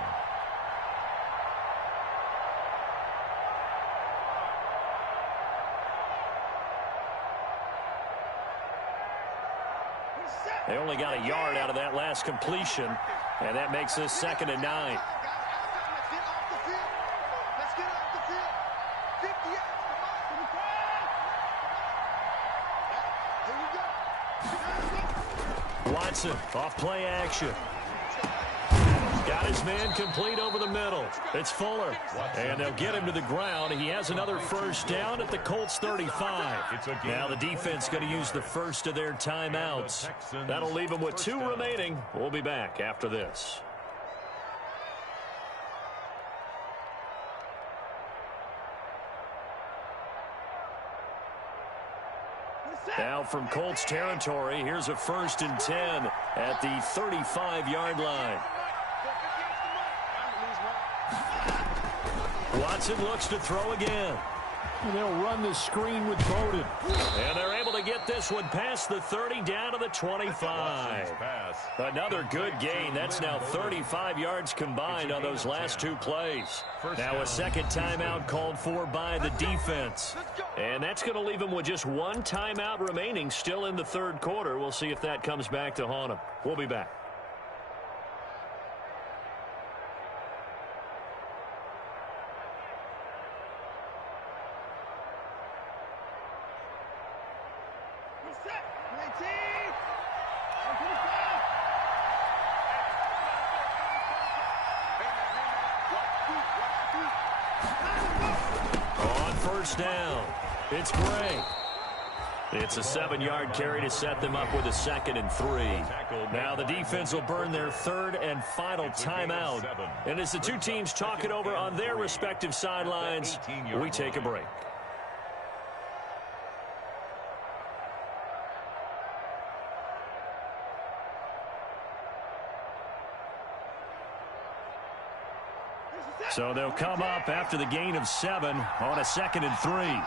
They only got a yard out of that last completion, and that makes this 2nd and 9. Watson off play action. Got his man complete over the middle. It's Fuller. And they'll get him to the ground. He has another 1st down at the Colts 35. Now the defense going to use the first of their timeouts. That'll leave them with 2 remaining. We'll be back after this. Now from Colts territory, here's a 1st and 10 at the 35-yard line. Watson looks to throw again. And they'll run the screen with Bowden. And they're able to get this one past the 30 down to the 25. Another good gain. That's now 35 yards combined on those last 2 plays. Now a 2nd timeout called for by the defense. And that's going to leave them with just 1 timeout remaining still in the 3rd quarter. We'll see if that comes back to haunt them. We'll be back. On 1st down, it's Gray. It's a 7-yard carry to set them up with a 2nd and 3. Now the defense will burn their 3rd and final timeout. And as the 2 teams talk it over on their respective sidelines, we take a break. So they'll come up after the gain of 7 on a 2nd and 3.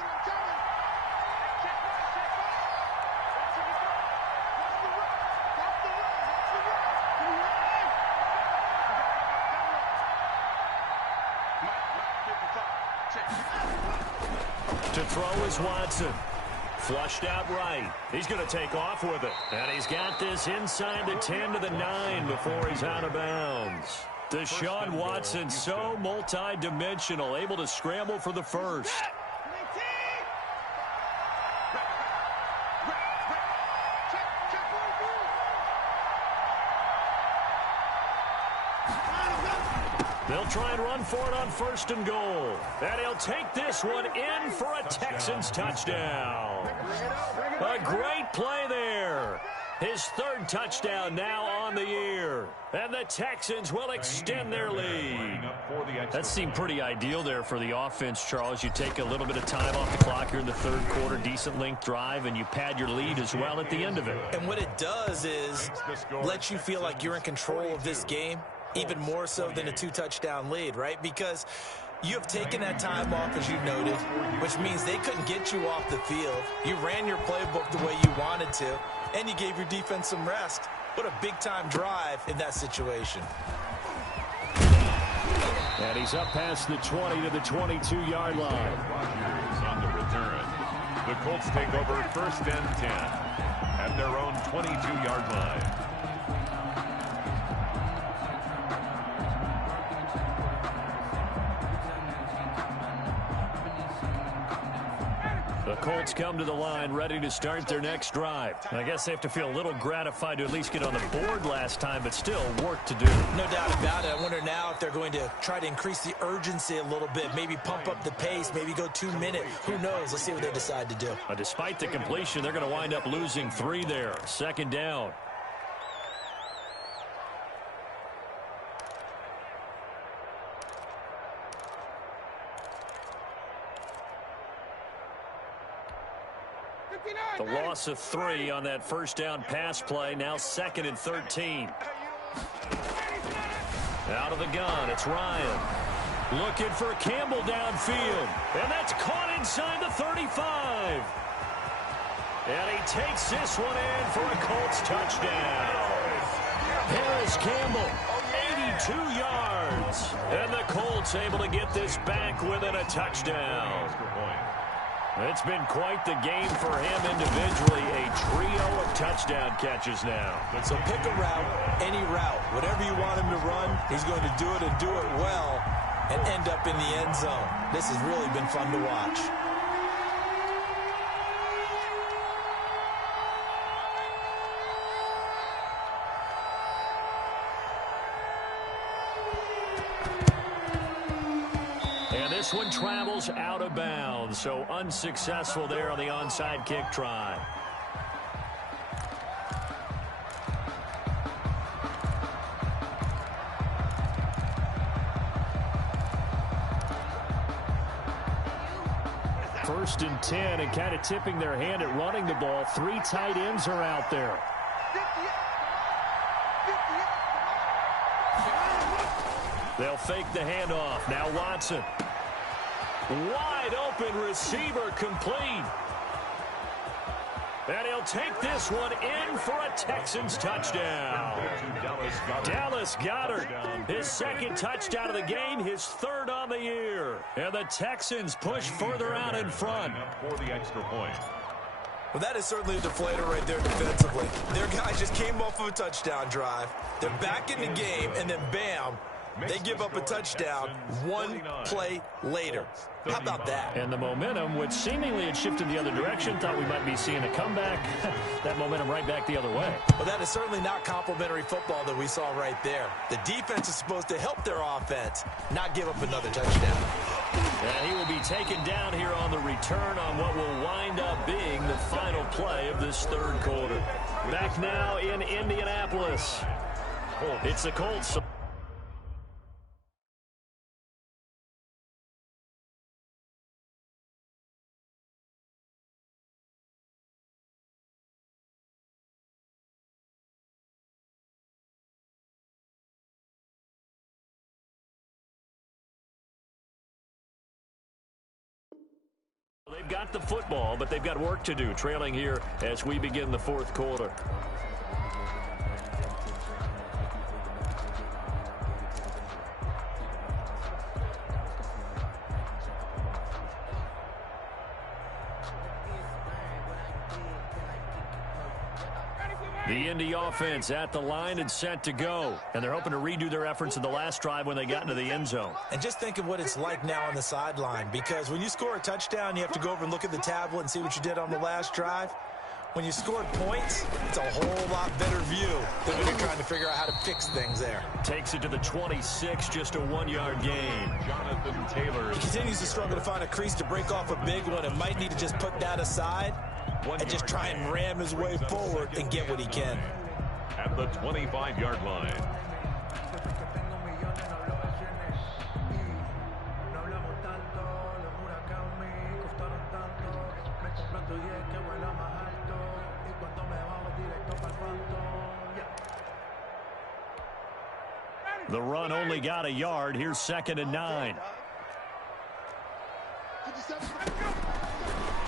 To throw is Watson. Flushed out right. He's going to take off with it. And he's got this inside the 10 to the 9 before he's out of bounds. Deshaun Watson, so multi-dimensional, able to scramble for the 1st. They'll try and run for it on 1st and goal. And he'll take this one in for a Texans touchdown. A great play there. His 3rd touchdown now on the year. And the Texans will extend their lead. That seemed pretty ideal there for the offense, Charles. You take a little bit of time off the clock here in the 3rd quarter, decent length drive, and you pad your lead as well at the end of it. And what it does is let you feel like you're in control of this game, even more so than a 2-touchdown lead, right? Because you have taken that time off, as you noted, which means they couldn't get you off the field. You ran your playbook the way you wanted to, and you gave your defense some rest. What a big-time drive in that situation. And he's up past the 20 to the 22-yard line. On the return. The Colts take over 1st and 10 at their own 22-yard line. The Colts come to the line ready to start their next drive. I guess they have to feel a little gratified to at least get on the board last time, but still work to do. No doubt about it. I wonder now if they're going to try to increase the urgency a little bit, maybe pump up the pace, maybe go 2-minute. Who knows? Let's see what they decide to do. Despite the completion, they're going to wind up losing 3 there. 2nd down. The loss of 3 on that 1st down pass play. Now 2nd and 13. Out of the gun, it's Ryan. Looking for Campbell downfield. And that's caught inside the 35. And he takes this one in for a Colts touchdown. Harris Campbell, 82 yards. And the Colts able to get this back within a touchdown. It's been quite the game for him individually. A trio of touchdown catches now. So pick a route, any route. Whatever you want him to run, he's going to do it and do it well and end up in the end zone. This has really been fun to watch. This one travels out of bounds, so unsuccessful there on the onside kick try. First and 10, and kind of tipping their hand at running the ball. 3 tight ends are out there. They'll fake the handoff. Now Watson. Wide open receiver complete. And he'll take this one in for a Texans touchdown. Dallas Goedert, his 2nd touchdown of the game, his 3rd on the year. And the Texans push further out in front. For the extra point. Well, that is certainly a deflator right there defensively. Their guys just came off of a touchdown drive. They're back in the game, and then bam, they give up a touchdown 1 play later. How about that? And the momentum, which seemingly had shifted the other direction, thought we might be seeing a comeback. That momentum right back the other way. Well, that is certainly not complimentary football that we saw right there. The defense is supposed to help their offense, not give up another touchdown. And he will be taken down here on the return on what will wind up being the final play of this 3rd quarter. Back now in Indianapolis. It's the Colts. They've got the football, but they've got work to do, trailing here as we begin the 4th quarter. The Indy offense at the line and set to go. And they're hoping to redo their efforts in the last drive when they got into the end zone. And just think of what it's like now on the sideline, because when you score a touchdown, you have to go over and look at the tablet and see what you did on the last drive. when you scored points, it's a whole lot better view than when you're trying to figure out how to fix things there. Takes it to the 26, just a 1-yard gain. Jonathan Taylor. He continues to struggle to find a crease to break off a big one and might need to just put that aside and just try and ram his way forward and get what he can. At the 25-yard line. The run only got a yard. Here's 2nd and 9.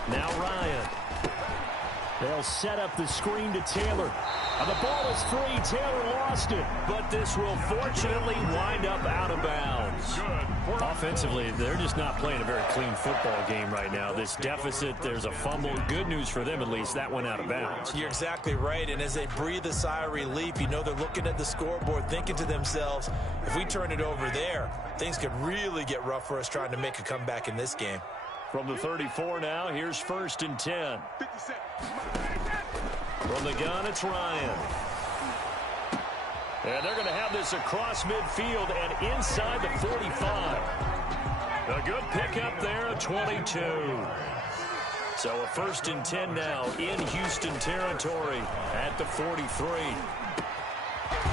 Now Ryan. They'll set up the screen to Taylor. The ball is free. Taylor lost it. But this will fortunately wind up out of bounds. Offensively, they're just not playing a very clean football game right now. This deficit, there's a fumble. Good news for them, at least. That went out of bounds. You're exactly right. And as they breathe a sigh of relief, you know they're looking at the scoreboard, thinking to themselves, if we turn it over there, things could really get rough for us trying to make a comeback in this game. From the 34 now, here's 1st and 10. From the gun, it's Ryan. And they're going to have this across midfield and inside the 45. A good pickup there at 22. So a 1st and 10 now in Houston territory at the 43.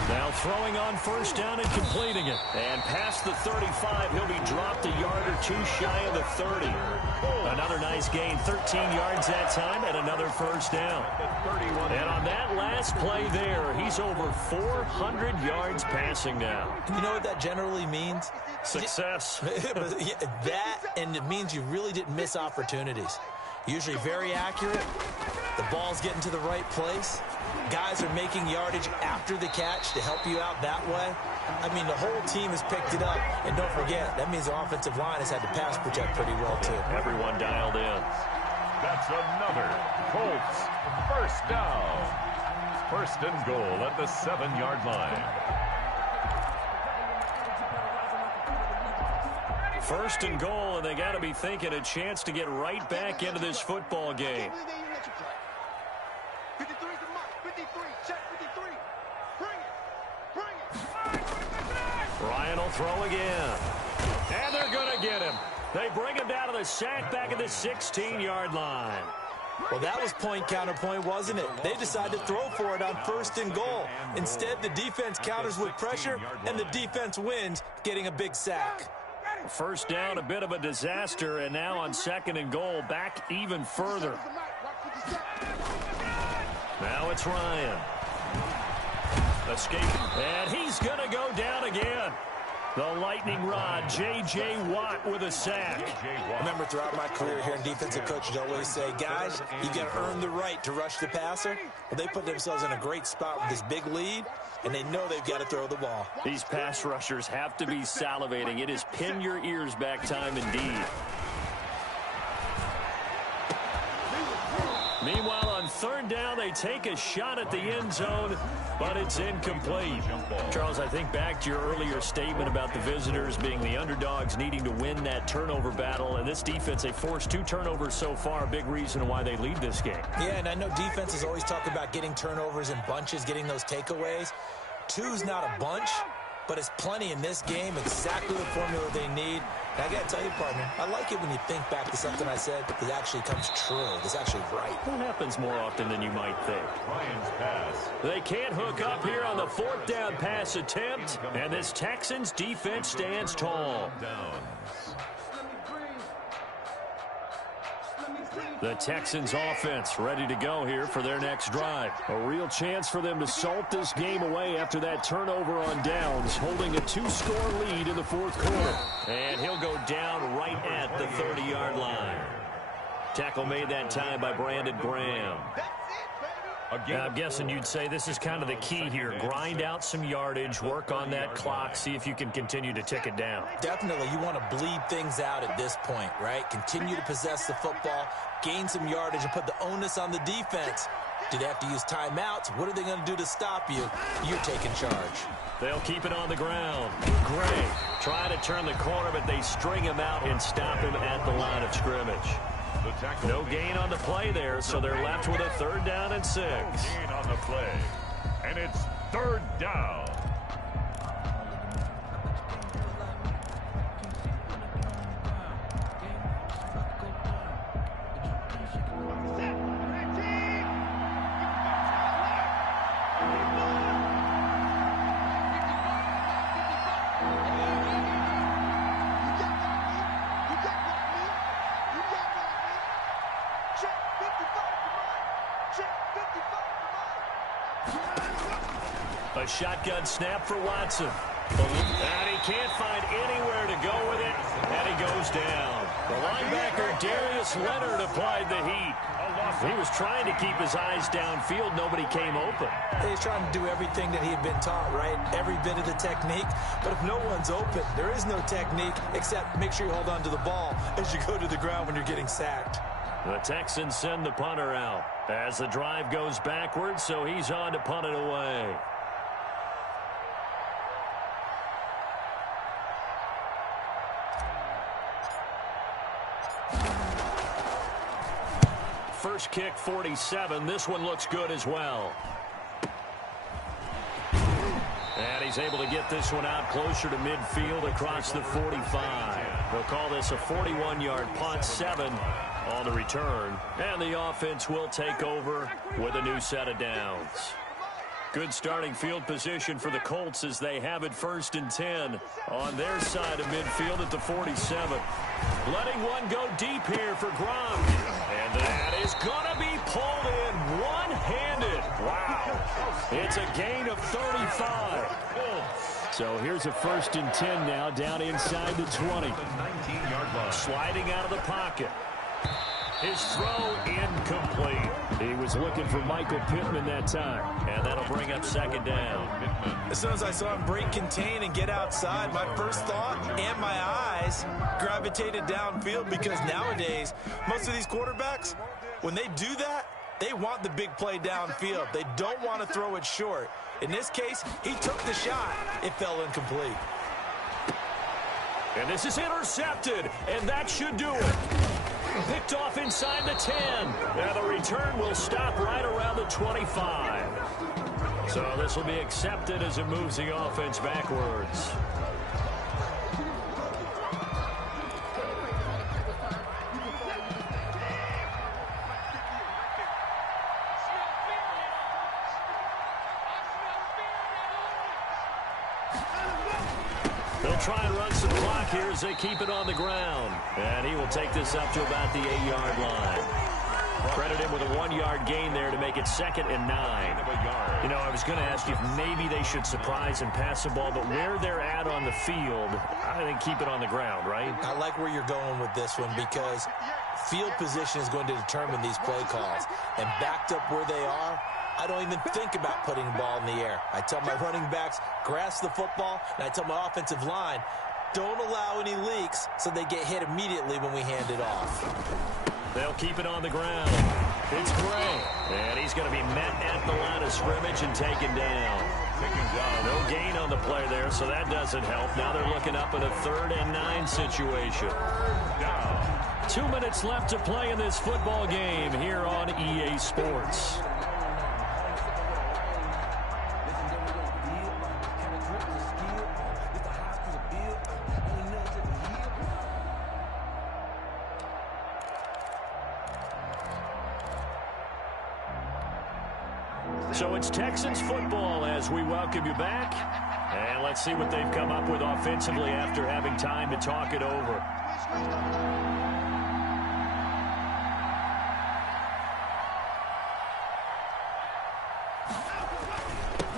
Now throwing on 1st down and completing it. And past the 35, he'll be dropped a yard or two shy of the 30. Another nice gain, 13 yards that time, and another 1st down. And on that last play there, he's over 400 yards passing now. You know what that generally means? Success. That, and it means you really didn't miss opportunities. Usually very accurate. The ball's getting to the right place. Guys are making yardage after the catch to help you out that way. I mean, the whole team has picked it up. And don't forget, that means the offensive line has had to pass protect pretty well, too. Everyone dialed in. That's another Colts 1st down. 1st and goal at the 7-yard line. 1st and goal, and they got to be thinking a chance to get right back into this football game. 53's the mark. 53. Check 53. Bring it. Ryan will throw again. And they're going to get him. They bring him down to the sack back at the 16-yard line. Well, that was point counterpoint, wasn't it? They decided to throw for it on 1st and goal. Instead, the defense counters with pressure, and the defense wins, getting a big sack. 1st down, a bit of a disaster, and now on 2nd and goal, back even further. Now it's Ryan. Escape, and he's going to go down again. The lightning rod, J.J. Watt with a sack. Remember, throughout my career here in defensive coaches always say, guys, you got to earn the right to rush the passer. Well, they put themselves in a great spot with this big lead, and they know they've got to throw the ball. These pass rushers have to be salivating. It is pin your ears back time indeed. Meanwhile, on 3rd down, they take a shot at the end zone, but it's incomplete. Charles, I think back to your earlier statement about the visitors being the underdogs needing to win that turnover battle. And this defense, they forced 2 turnovers so far, a big reason why they lead this game. Yeah, and I know defenses always talk about getting turnovers in bunches, getting those takeaways. 2's not a bunch, but it's plenty in this game, exactly the formula they need. And I got to tell you, partner, I like it when you think back to something I said that actually comes true, that's actually right. That happens more often than you might think. Ryan's pass. They can't hook up here on the 4th down pass attempt, and this Texans defense stands tall. The Texans offense ready to go here for their next drive. A real chance for them to salt this game away after that turnover on downs, holding a 2-score lead in the 4th quarter. And he'll go down right at the 30-yard line. Tackle made that time by Brandon Graham. I'm guessing you'd say this is kind of the key here. Grind out some yardage, work on that clock, see if you can continue to tick it down. Definitely, you want to bleed things out at this point, right? Continue to possess the football, gain some yardage, and put the onus on the defense. Do they have to use timeouts? What are they going to do to stop you? You're taking charge. They'll keep it on the ground. Gray try to turn the corner, but they string him out and stop him at the line of scrimmage. No gain on the play there, so they're left with a 3rd down and 6. Gain on the play, and it's 3rd down. A shotgun snap for Watson. And he can't find anywhere to go with it, and he goes down. The linebacker, Darius Leonard, applied the heat. He was trying to keep his eyes downfield. Nobody came open. He's trying to do everything that he had been taught, right? Every bit of the technique. But if no one's open, there is no technique except make sure you hold on to the ball as you go to the ground when you're getting sacked. The Texans send the punter out as the drive goes backwards, so he's on to punt it away. First kick, 47. This one looks good as well. And he's able to get this one out closer to midfield across the 45. They'll call this a 41-yard punt, 7 on the return. And the offense will take over with a new set of downs. Good starting field position for the Colts as they have it 1st and 10 on their side of midfield at the 47. Letting one go deep here for Gronk. And that is going to be pulled in one-handed. Wow. It's a gain of 35. So here's a 1st and 10 now down inside the 20. Sliding out of the pocket. His throw incomplete. He was looking for Michael Pittman that time. And that'll bring up 2nd down. As soon as I saw him break contain and get outside, my first thought and my eyes gravitated downfield, because nowadays, most of these quarterbacks, when they do that, they want the big play downfield. They don't want to throw it short. In this case, he took the shot. It fell incomplete. And this is intercepted, and that should do it. Picked off inside the 10. Now the return will stop right around the 25. So this will be accepted as it moves the offense backwards. They'll try and run some clock here as they keep it on the ground. And he will take this up to about the 8-yard line. Credit him with a 1-yard gain there to make it 2nd and 9. You know, I was going to ask you if maybe they should surprise and pass the ball, but where they're at on the field, I think keep it on the ground, right? I like where you're going with this one, because field position is going to determine these play calls. And backed up where they are, I don't even think about putting the ball in the air. I tell my running backs, grasp the football, and I tell my offensive line, don't allow any leaks so they get hit immediately when we hand it off. They'll keep it on the ground. It's Gray. And he's going to be met at the line of scrimmage and taken down. No gain on the play there, so that doesn't help. Now they're looking up at a 3rd and 9 situation. 2 minutes left to play in this football game here on EA Sports. So it's Texans football as we welcome you back. And let's see what they've come up with offensively after having time to talk it over.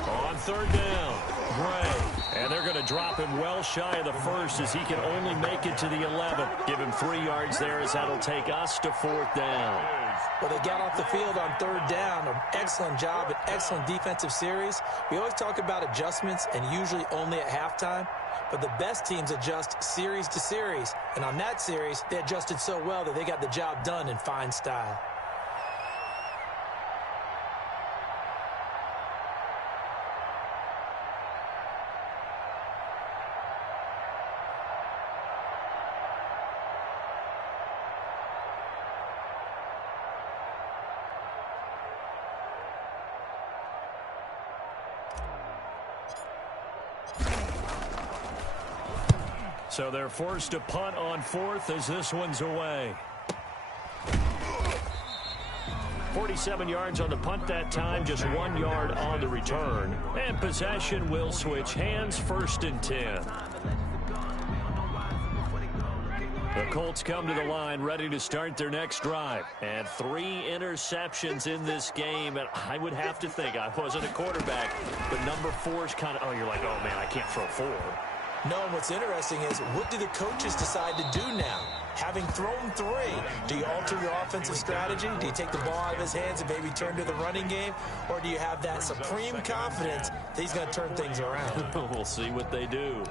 On 3rd down, Gray. And they're going to drop him well shy of the 1st as he can only make it to the 11. Give him 3 yards there as that'll take us to 4th down. Well, they got off the field on 3rd down. An excellent job, an excellent defensive series. We always talk about adjustments, and usually only at halftime. But the best teams adjust series to series. And on that series, they adjusted so well that they got the job done in fine style. So they're forced to punt on fourth as this one's away. 47 yards on the punt that time, just 1 yard on the return. And possession will switch hands, 1st and 10. The Colts come to the line ready to start their next drive. And 3 interceptions in this game. And I would have to think, I wasn't a quarterback, but number 4 is kind of, oh, you're like, oh, man, I can't throw 4. No, and what's interesting is, what do the coaches decide to do now? Having thrown 3, do you alter your offensive strategy? Do you take the ball out of his hands and maybe turn to the running game? Or do you have that supreme confidence that he's going to turn things around? We'll see what they do.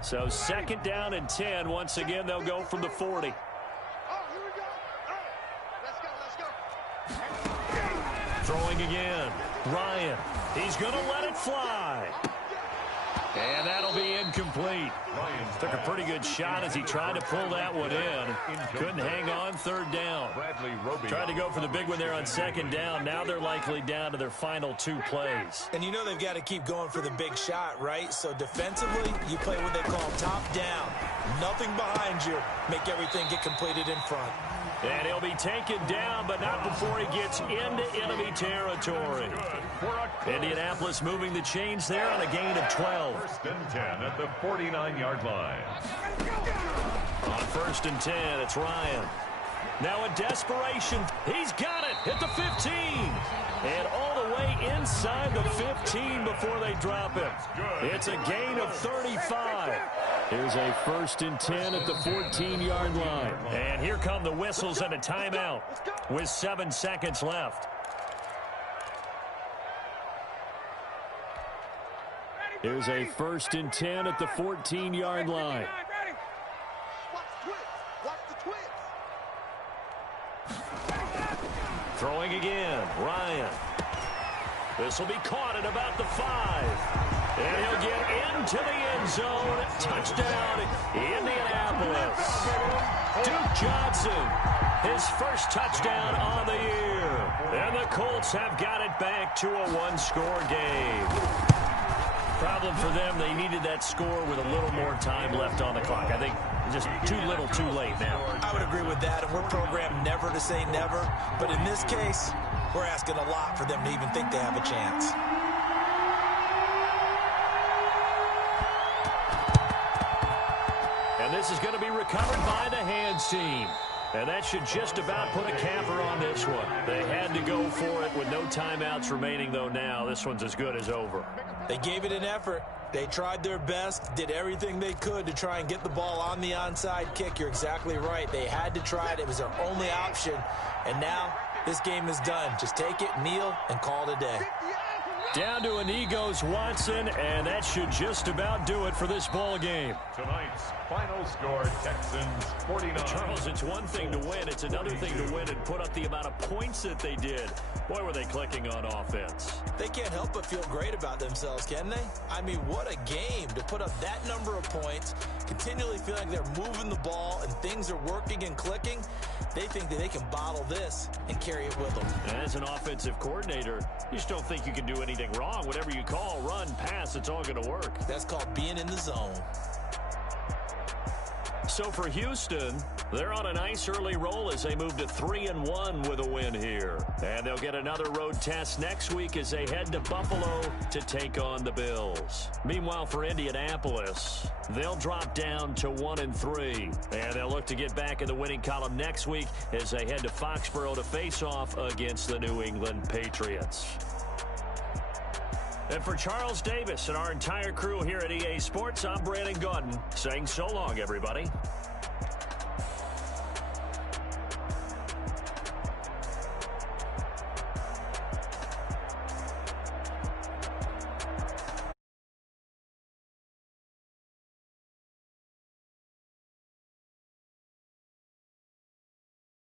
So 2nd down and 10. Once again, they'll go from the 40. Oh, here we go. All right. Let's go. Throwing again. Ryan. He's going to let it fly. And that'll be incomplete. Took a pretty good shot as he tried to pull that one in. Couldn't hang on 3rd down. Tried to go for the big one there on 2nd down. Now they're likely down to their final 2 plays. And you know they've got to keep going for the big shot, right? So defensively, you play what they call top down. Nothing behind you. Make everything get completed in front. And he'll be taken down, but not before he gets into enemy territory. Indianapolis moving the chains there on a gain of 12. 1st and 10 at the 49-yard line. On 1st and 10, it's Ryan. Now in desperation, he's got it at the 15. And all the way inside the 15 before they drop him. It's a gain of 35. Here's a 1st and 10 at the 14-yard line. And here come the whistles and a timeout with 7 seconds left. Here's a 1st and 10 at the 14-yard line. Watch the twins. Throwing again, Ryan. This will be caught at about the 5. And he'll get into the end zone. Touchdown, Indianapolis. Duke Johnson, his first touchdown on the year. And the Colts have got it back to a 1-score game. Problem for them, they needed that score with a little more time left on the clock. I think just too little, too late now. I would agree with that, and we're programmed never to say never. But in this case, we're asking a lot for them to even think they have a chance. And this is going to be recovered by the hands team. And that should just about put a capper on this one. They had to go for it with no timeouts remaining, though now. This one's as good as over. They gave it an effort. They tried their best, did everything they could to try and get the ball on the onside kick. You're exactly right. They had to try it. It was their only option. And now this game is done. Just take it, kneel, and call it a day. Down to an knee goes Watson, and that should just about do it for this ball game. Tonight's final score, Texans 49. Charles, it's one thing to win. It's another thing to win and put up the amount of points that they did. Boy, were they clicking on offense. They can't help but feel great about themselves, can they? I mean, what a game to put up that number of points, continually feel like they're moving the ball and things are working and clicking. They think that they can bottle this and carry it with them. As an offensive coordinator, you just don't think you can do anything wrong. Whatever you call, run, pass, it's all going to work. That's called being in the zone. So for Houston, they're on a nice early roll as they move to 3-1 with a win here. And they'll get another road test next week as they head to Buffalo to take on the Bills. Meanwhile, for Indianapolis, they'll drop down to 1-3. And they'll look to get back in the winning column next week as they head to Foxborough to face off against the New England Patriots. And for Charles Davis and our entire crew here at EA Sports, I'm Brandon Gaudin saying so long, everybody.